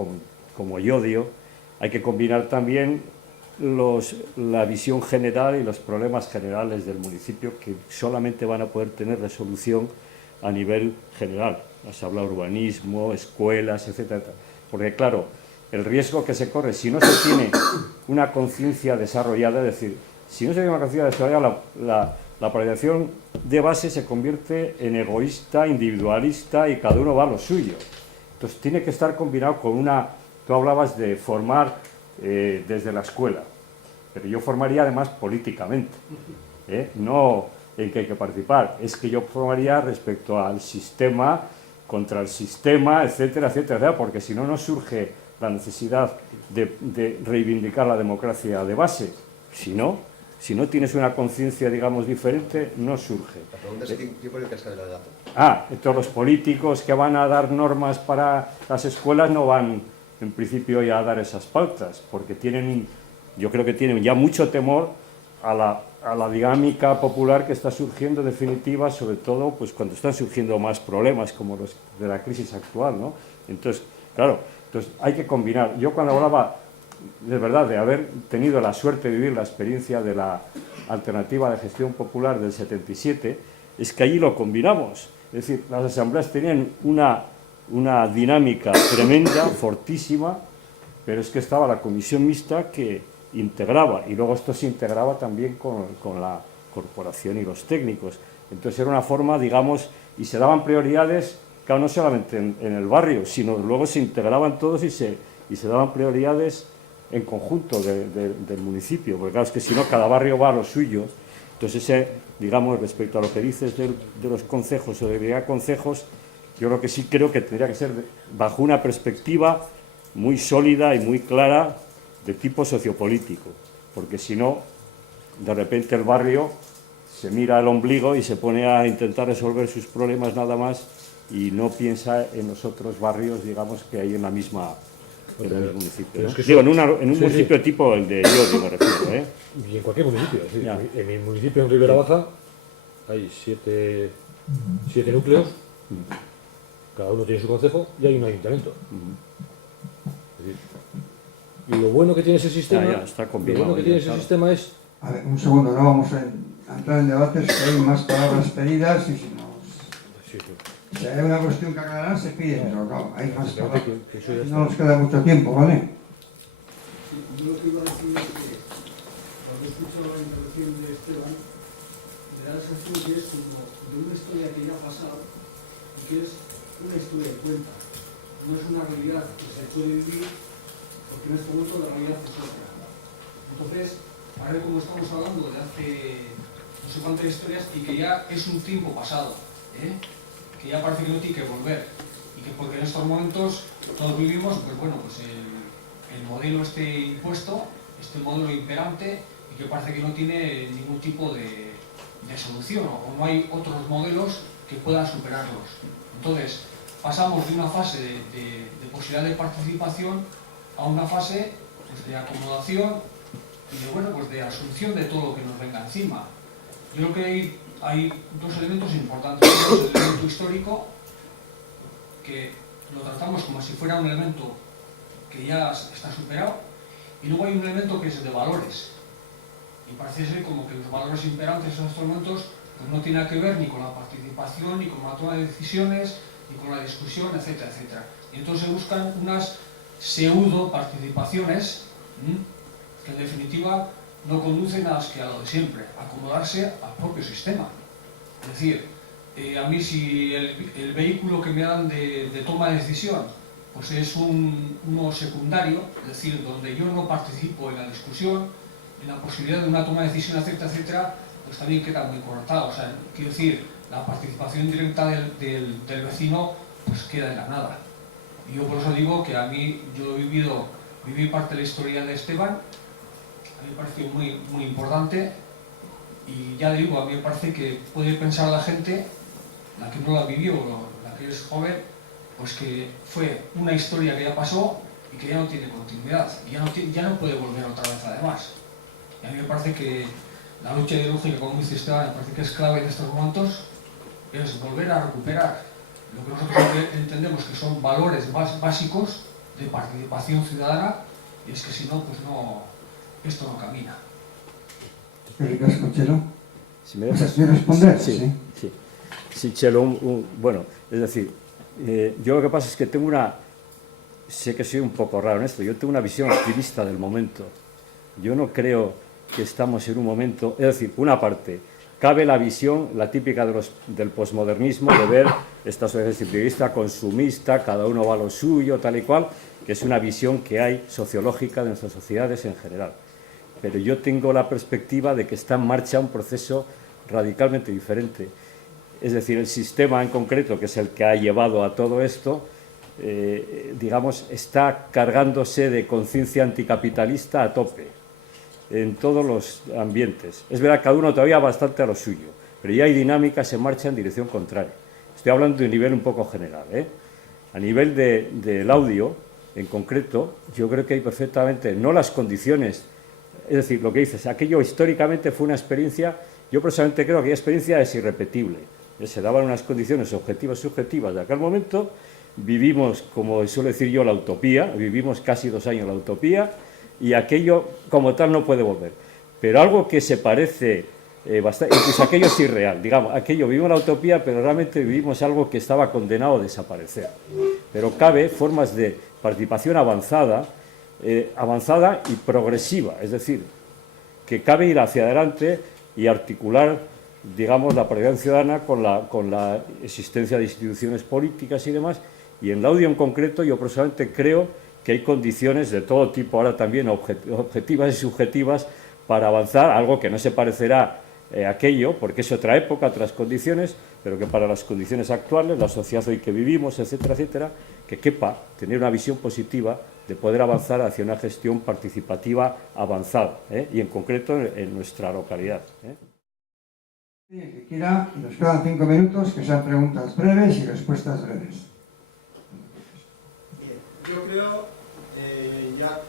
como Llodio hay que combinar también la visión general y los problemas generales del municipio que solamente van a poder tener resolución a nivel general. Se habla de urbanismo, escuelas, etcétera. Porque claro, el riesgo que se corre, si no se tiene una conciencia desarrollada, es decir, si no se tiene una conciencia desarrollada, la polarización de base se convierte en egoísta, individualista y cada uno va a lo suyo. Entonces tiene que estar combinado con una... Tú hablabas de formar desde la escuela, pero yo formaría además políticamente, no en que hay que participar, es que yo formaría respecto al sistema, contra el sistema, etcétera, etcétera, porque si no, no surge la necesidad de reivindicar la democracia de base. Si no tienes una conciencia, digamos, diferente, no surge. La pregunta es ¿quién pone el cascabel del gato? Entonces los políticos que van a dar normas para las escuelas no van, en principio, ya a dar esas pautas, porque yo creo que tienen ya mucho temor a la dinámica popular que está surgiendo en definitiva, sobre todo pues cuando están surgiendo más problemas como los de la crisis actual, ¿no? Entonces, claro, hay que combinar. Yo cuando hablaba de verdad de haber tenido la suerte de vivir la experiencia de la alternativa de gestión popular del 77, es que allí lo combinamos. Es decir, las asambleas tenían una dinámica tremenda, fortísima, pero es que estaba la comisión mixta que integraba, y luego esto se integraba también con la corporación y los técnicos. Entonces era una forma, digamos, y se daban prioridades, claro, no solamente en el barrio, sino luego se integraban todos y se daban prioridades en conjunto del municipio, porque claro, es que si no, cada barrio va a lo suyo. Entonces, digamos, respecto a lo que dices de los concejos o de crear concejos, yo lo que sí creo que tendría que ser bajo una perspectiva muy sólida y muy clara de tipo sociopolítico, porque si no, de repente el barrio se mira el ombligo y se pone a intentar resolver sus problemas nada más y no piensa en los otros barrios, digamos, que hay en la misma en el municipio, ¿no? Es que digo, en un municipio tipo el de Llodio, me refiero, Y en cualquier municipio, es decir, en mi municipio, en Ribera Baja, hay 7 núcleos, cada uno tiene su concejo y hay un ayuntamiento. Es decir, y lo bueno que tiene ese sistema, es... A ver, un segundo, no vamos a entrar en debates, que hay más palabras pedidas y si hay una cuestión que aclarar se pide, pero no, hay más palabras. No nos queda mucho tiempo, ¿vale? Yo lo que iba a decir es que cuando he escuchado la intervención de Esteban, me da la sensación que es como de una historia que ya ha pasado y que es una historia de cuenta. No es una realidad que se puede vivir porque en este momento la realidad es otra. Entonces, ahora como estamos hablando de hace no sé cuántas historias y que ya es un tiempo pasado, que ya parece que no tiene que volver y que porque en estos momentos todos vivimos, pues bueno, pues el modelo impuesto, modelo imperante y que parece que no tiene ningún tipo de solución o no hay otros modelos que puedan superarlos. Entonces, pasamos de una fase de posibilidad de participación a una fase pues, de acomodación, bueno, pues de asunción de todo lo que nos venga encima. Yo creo que hay dos elementos importantes. Uno es el elemento histórico, que lo tratamos como si fuera un elemento que ya está superado, y luego hay un elemento que es de valores. Y parece ser como que los valores imperantes en estos momentos pues no tienen que ver ni con la participación, ni con la toma de decisiones, ni con la discusión, etcétera, etcétera. Y entonces se buscan unas pseudo participaciones que en definitiva no conducen a lo de siempre, a acomodarse al propio sistema. Es decir, a mí si el vehículo que me dan de toma de decisión pues es uno secundario, es decir, donde yo no participo en la discusión, en la posibilidad de una toma de decisión, etcétera, etcétera, pues también queda muy cortado. O sea, quiero decir, la participación directa del vecino pues queda en la nada. Y yo por eso digo que a mí, yo viví parte de la historia de Esteban, a mí me pareció muy, muy importante, y ya digo, a mí me parece que puede pensar la gente, la que no la vivió, la que es joven, pues que fue una historia que ya pasó y que ya no tiene continuidad, ya no puede volver otra vez además. Y a mí me parece que la lucha ideológica, como dice Esteban, me parece que es clave en estos momentos, es volver a recuperar lo que nosotros entendemos que son valores básicos de participación ciudadana, y es que si no, pues no, esto no camina. Si me dejas responder, sí, Chelo, bueno, es decir, yo lo que pasa es que sé que soy un poco raro en esto, yo tengo una visión optimista del momento. Yo no creo que estamos en un momento, es decir, una parte, cabe la visión, la típica del posmodernismo, de ver esta sociedad simplista, consumista, cada uno va a lo suyo, tal y cual, que es una visión que hay sociológica de nuestras sociedades en general. Pero yo tengo la perspectiva de que está en marcha un proceso radicalmente diferente. Es decir, el sistema en concreto, que es el que ha llevado a todo esto, digamos, está cargándose de conciencia anticapitalista a tope, en todos los ambientes. Es verdad, cada uno todavía bastante a lo suyo, pero ya hay dinámicas en marcha en dirección contraria. Estoy hablando de un nivel un poco general, ¿eh? A nivel del audio, en concreto, yo creo que hay perfectamente, no las condiciones, es decir, lo que dices, aquello históricamente fue una experiencia, yo personalmente creo que aquella experiencia es irrepetible. Se daban unas condiciones objetivas y subjetivas de aquel momento, vivimos, como suelo decir yo, la utopía, vivimos casi 2 años la utopía, y aquello como tal no puede volver. Pero algo que se parece bastante, incluso aquello es irreal, digamos, aquello vivimos la utopía, pero realmente vivimos algo que estaba condenado a desaparecer. Pero cabe formas de participación avanzada y progresiva, es decir, que cabe ir hacia adelante y articular, digamos, la participación ciudadana con la existencia de instituciones políticas y demás. Y en el audio en concreto, yo personalmente creo que hay condiciones de todo tipo, ahora también objetivas y subjetivas, para avanzar, algo que no se parecerá a aquello, porque es otra época, otras condiciones, pero que para las condiciones actuales, la sociedad hoy que vivimos, etcétera, etcétera, que quepa tener una visión positiva de poder avanzar hacia una gestión participativa avanzada, y en concreto en nuestra localidad. Que quiera, nos quedan 5 minutos, que sean preguntas breves y respuestas breves. Bien, yo creo, ya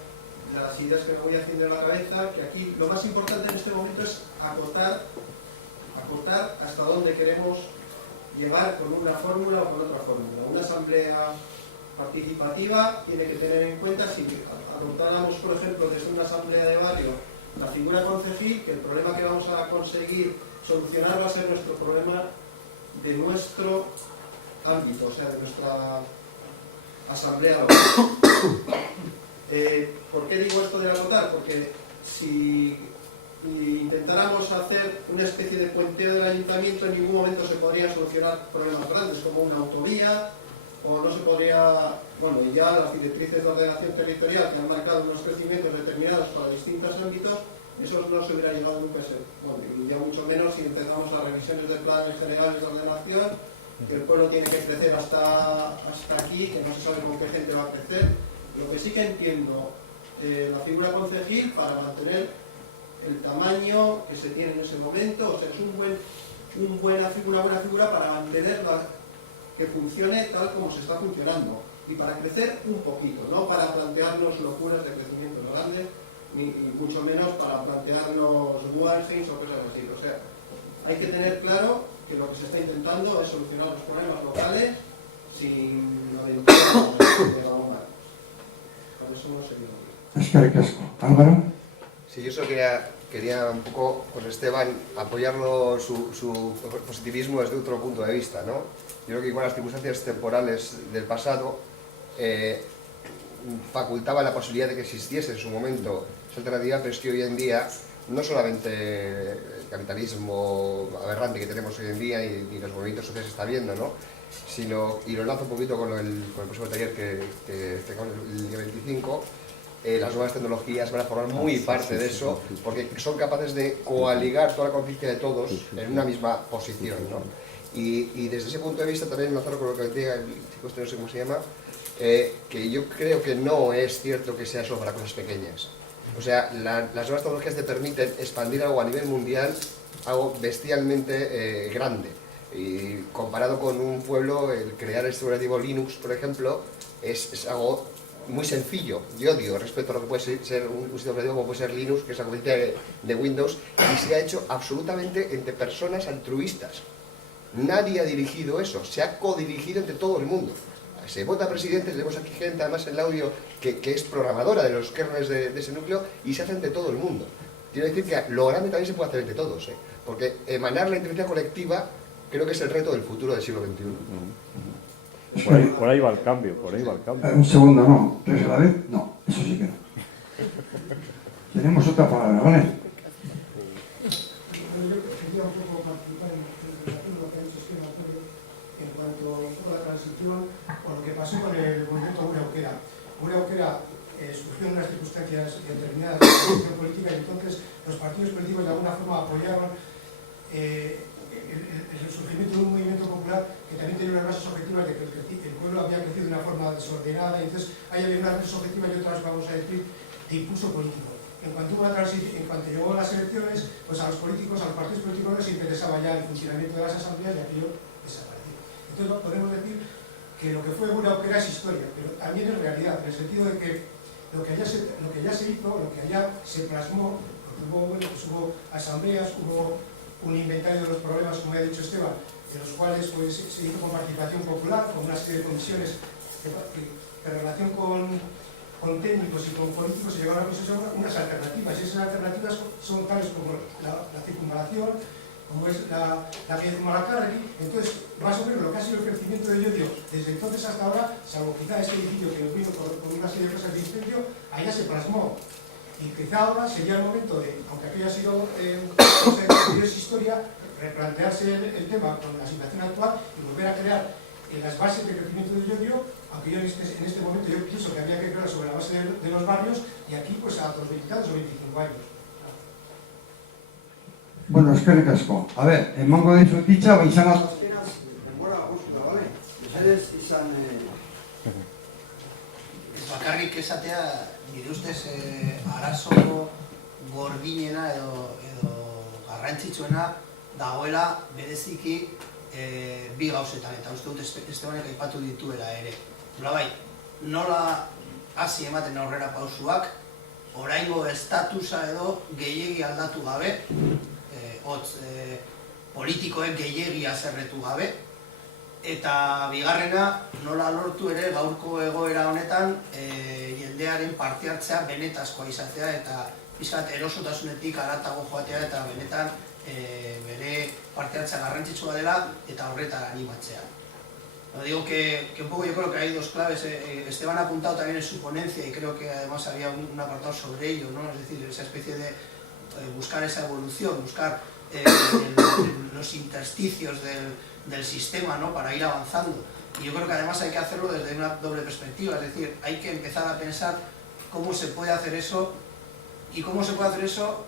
las ideas que me voy haciendo en la cabeza, que aquí lo más importante en este momento es acotar hasta dónde queremos llegar con una fórmula o con otra fórmula. Una asamblea participativa tiene que tener en cuenta, si adoptáramos, por ejemplo, desde una asamblea de barrio la figura concejil, que el problema que vamos a conseguir solucionar va a ser nuestro problema de nuestro ámbito, o sea, de nuestra asamblea local. ¿Por qué digo esto de acotar? Porque si intentáramos hacer una especie de puenteo del ayuntamiento, en ningún momento se podrían solucionar problemas grandes como una autovía, o no se podría, bueno, ya las directrices de ordenación territorial que han marcado unos crecimientos determinados para distintos ámbitos, eso no se hubiera llegado nunca a ser. Bueno, y ya mucho menos si empezamos las revisiones de planes generales de ordenación, que el pueblo tiene que crecer hasta aquí, que no se sabe con qué gente va a crecer. Lo que sí que entiendo, la figura concejil para mantener el tamaño que se tiene en ese momento, o sea, es una buena figura para mantenerla, que funcione tal como se está funcionando, y para crecer un poquito, no para plantearnos locuras de crecimiento grande, ni mucho menos para plantearnos wargames o cosas así. O sea, hay que tener claro que lo que se está intentando es solucionar los problemas locales sin aventuras de la bomba. Con eso no sería bien. Eskerrik asko. Álvaro? Sí, yo solo quería un poco, con Esteban, apoyarlo su positivismo desde otro punto de vista, ¿no? Yo creo que igual las circunstancias temporales del pasado facultaban la posibilidad de que existiese en su momento esa alternativa, pero es que hoy en día no solamente el capitalismo aberrante que tenemos hoy en día y los movimientos sociales se está viendo, ¿no? Sino, y lo lanzo un poquito con el próximo taller que tengamos el día 25, las nuevas tecnologías van a formar muy parte de eso, porque son capaces de coaligar toda la conciencia de todos en una misma posición, ¿no? Y desde ese punto de vista también enlazarlo con lo que decía el chico este, no sé cómo se llama, que yo creo que no es cierto que sea solo para cosas pequeñas. O sea, las nuevas tecnologías te permiten expandir algo a nivel mundial, algo bestialmente grande. Y comparado con un pueblo, el crear el sistema operativo Linux, por ejemplo, es algo muy sencillo, de odio, respecto a lo que puede ser un sistema operativo como puede ser Linux, que es la competencia de Windows, y se ha hecho absolutamente entre personas altruistas. Nadie ha dirigido eso, se ha codirigido entre todo el mundo. Se vota presidente, tenemos aquí gente, además en el audio, que es programadora de los kernels de ese núcleo, y se hace entre todo el mundo. Quiero decir que lo grande también se puede hacer entre todos, porque emanar la inteligencia colectiva creo que es el reto del futuro del siglo XXI. Por ahí va el cambio, por ahí va el cambio. Un segundo, no. ¿Tres a la vez? No, eso sí que no. Tenemos otra palabra, ¿vale? Yo quería un poco participar en lo que ha dicho Esteban en cuanto a la transición o lo que pasó con el movimiento Gure Aukera. Gure Aukera surgió en unas circunstancias determinadas de la situación política y entonces los partidos políticos de alguna forma apoyaron el surgimiento de un movimiento popular que también tenía unas bases objetivas de que el pueblo había crecido de una forma desordenada y entonces ahí había unas bases objetivas y otras, vamos a decir, de impulso político. En cuanto llegó a las elecciones, pues a los políticos, a los partidos políticos no les interesaba ya el funcionamiento de las asambleas y aquello desapareció. Entonces podemos decir que lo que fue Gure Aukera es historia, pero también es realidad, en el sentido de que lo que allá se hizo, lo que allá se plasmó, porque hubo asambleas, hubo un inventario de los problemas, como ha dicho Esteban, de los cuales pues, se hizo con participación popular, con una serie de comisiones en relación con técnicos y con políticos se llegaron a unas alternativas, y esas alternativas son tales como la circunvalación, como es la que es Malacarri. Entonces, más o menos lo que ha sido el crecimiento de Llodio desde entonces hasta ahora, salvo quizá este edificio que nos vino con una serie de cosas de incendio, allá se plasmó. Y quizá ahora sería el momento de, aunque aquello ha sido es historia, replantearse el tema con la situación actual y volver a crear las bases de crecimiento de Llodio, aunque yo en este momento yo pienso que había que crear sobre la base de los barrios y aquí pues a los 20 o 25 años. Bueno, eskerrik asko. A ver, emango dizutitza, izan azkeraz, denbora guztua, bale? Mesedez izan... Ez bakarrik esatea, nire ustez arazo gordinena edo garrantzitsuena dagoela bereziki bi gauzetan, eta uste dut Estebanek aipatu dituela ere. Nola hasi ematen aurrera pausuak, oraingo estatusa edo gehiegi aldatu gabe, politikoek gehiegi azerretu gabe, eta bigarrena nola lortu ere gaurko egoera honetan jendearen parte hartzea benetazkoa izatea eta pizkat erosotasunetik haratago joatea eta benetan bere parte hartzea garrantzitsua dela eta horretara animatzea. Digo que un poco yo creo que hay dos claves. Esteban ha apuntado también en su ponencia y creo que además había un apartado sobre ello, ¿no? Es decir, esa especie de buscar esa evolución, buscar los intersticios del sistema, ¿no? Para ir avanzando. Y yo creo que además hay que hacerlo desde una doble perspectiva, es decir, hay que empezar a pensar cómo se puede hacer eso y cómo se puede hacer eso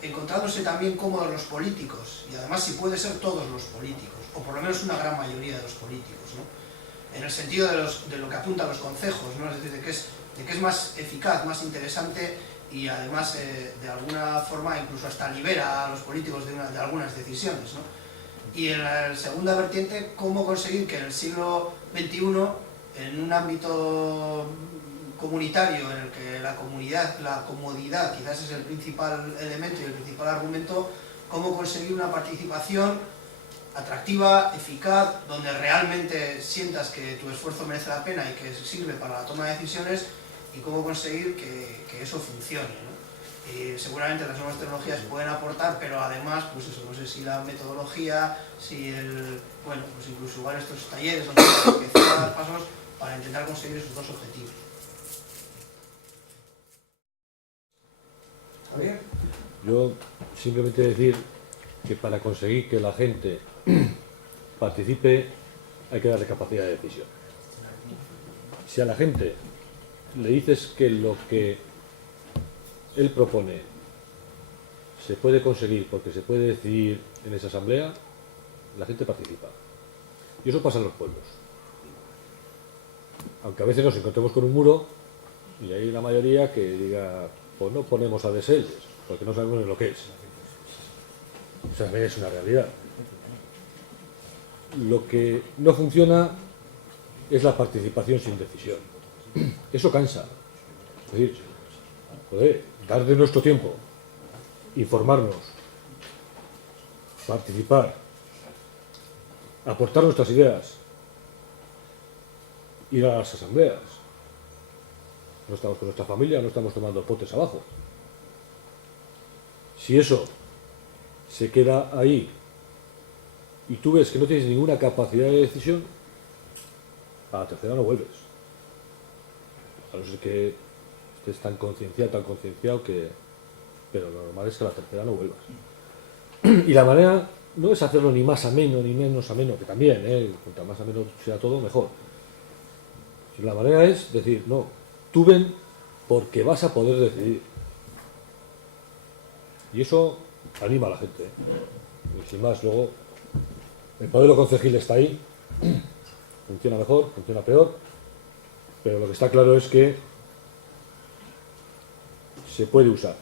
encontrándose también cómodos los políticos y además si puede ser todos los políticos o por lo menos una gran mayoría de los políticos, ¿no? En el sentido de lo que apuntan los concejos, ¿no? Es decir, de que es más eficaz, más interesante y además de alguna forma incluso hasta libera a los políticos de algunas decisiones, ¿no? Y en la segunda vertiente, cómo conseguir que en el siglo XXI, en un ámbito comunitario en el que la comodidad quizás es el principal elemento y el principal argumento, cómo conseguir una participación atractiva, eficaz, donde realmente sientas que tu esfuerzo merece la pena y que sirve para la toma de decisiones, y cómo conseguir que eso funcione, ¿no? Seguramente las nuevas tecnologías pueden aportar, pero además, pues eso, no sé si la metodología, si bueno, pues incluso igual estos talleres donde hay que dar pasos para intentar conseguir esos dos objetivos. Javier. Yo simplemente decir que para conseguir que la gente participe hay que darle capacidad de decisión. Si a la gente le dices que lo que él propone se puede conseguir porque se puede decidir en esa asamblea, la gente participa. Y eso pasa en los pueblos. Aunque a veces nos encontremos con un muro y hay la mayoría que diga, pues no ponemos ADSL, porque no sabemos ni lo que es. Eso también es una realidad. Lo que no funciona es la participación sin decisión. Eso cansa. Es decir, joder, dar de nuestro tiempo, informarnos, participar, aportar nuestras ideas, ir a las asambleas. No estamos con nuestra familia, no estamos tomando potes abajo. Si eso se queda ahí y tú ves que no tienes ninguna capacidad de decisión, a la tercera no vuelves. A no ser que estés tan concienciado que... Pero lo normal es que a la tercera no vuelvas. Y la manera no es hacerlo ni más ameno ni menos ameno, que también, cuanto más ameno sea todo, mejor. La manera es decir, no, tú ven porque vas a poder decidir. Y eso anima a la gente. Y sin más, luego, el modelo concejil está ahí, funciona mejor, funciona peor, pero lo que está claro es que se puede usar.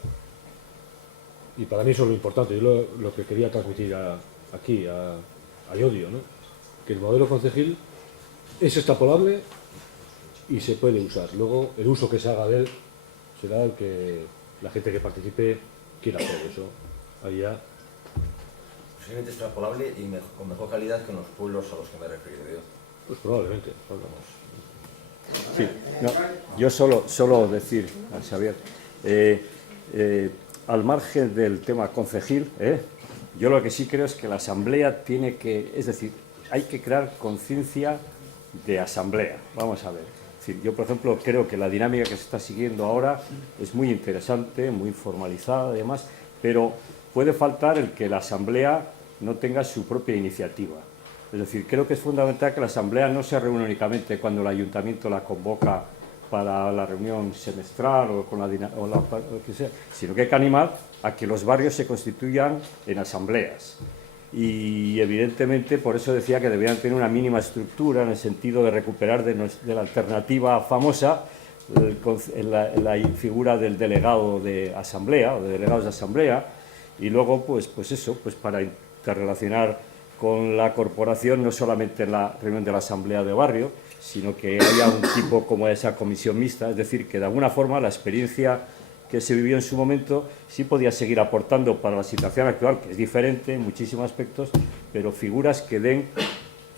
Y para mí eso es lo importante, yo lo que quería transmitir aquí, a Llodio, ¿no? Que el modelo concejil es extrapolable y se puede usar. Luego, el uso que se haga de él será el que la gente que participe quiera hacer. Eso, ahí ya. Posiblemente extrapolable y con mejor calidad que en los pueblos a los que me he referido yo. Pues probablemente. Sí, no, yo solo decir a Xavier, al margen del tema concejil, yo lo que sí creo es que la asamblea tiene que, es decir, hay que crear conciencia de asamblea. Vamos a ver. Es decir, yo, por ejemplo, creo que la dinámica que se está siguiendo ahora es muy interesante, muy formalizada, además, pero puede faltar el que la asamblea no tenga su propia iniciativa. Es decir, creo que es fundamental que la asamblea no se reúna únicamente cuando el ayuntamiento la convoca para la reunión semestral o lo que sea, sino que hay que animar a que los barrios se constituyan en asambleas. Y evidentemente por eso decía que deberían tener una mínima estructura en el sentido de recuperar de la alternativa famosa la figura del delegado de asamblea o de delegados de asamblea, y luego pues eso, pues para interrelacionar con la corporación no solamente en la reunión de la asamblea de barrio, sino que haya un tipo como esa comisión mixta, es decir, que de alguna forma la experiencia que se vivió en su momento sí podía seguir aportando para la situación actual, que es diferente en muchísimos aspectos, pero figuras que den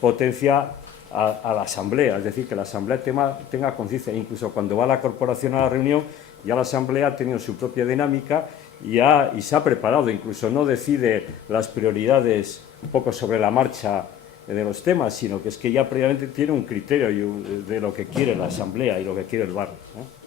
potencia a la asamblea, es decir, que la asamblea tenga conciencia. Incluso cuando va la corporación a la reunión, ya la asamblea ha tenido su propia dinámica y se ha preparado, incluso no decide las prioridades un poco sobre la marcha de los temas, sino que es que ya previamente tiene un criterio de lo que quiere la asamblea y lo que quiere el barrio, ¿no?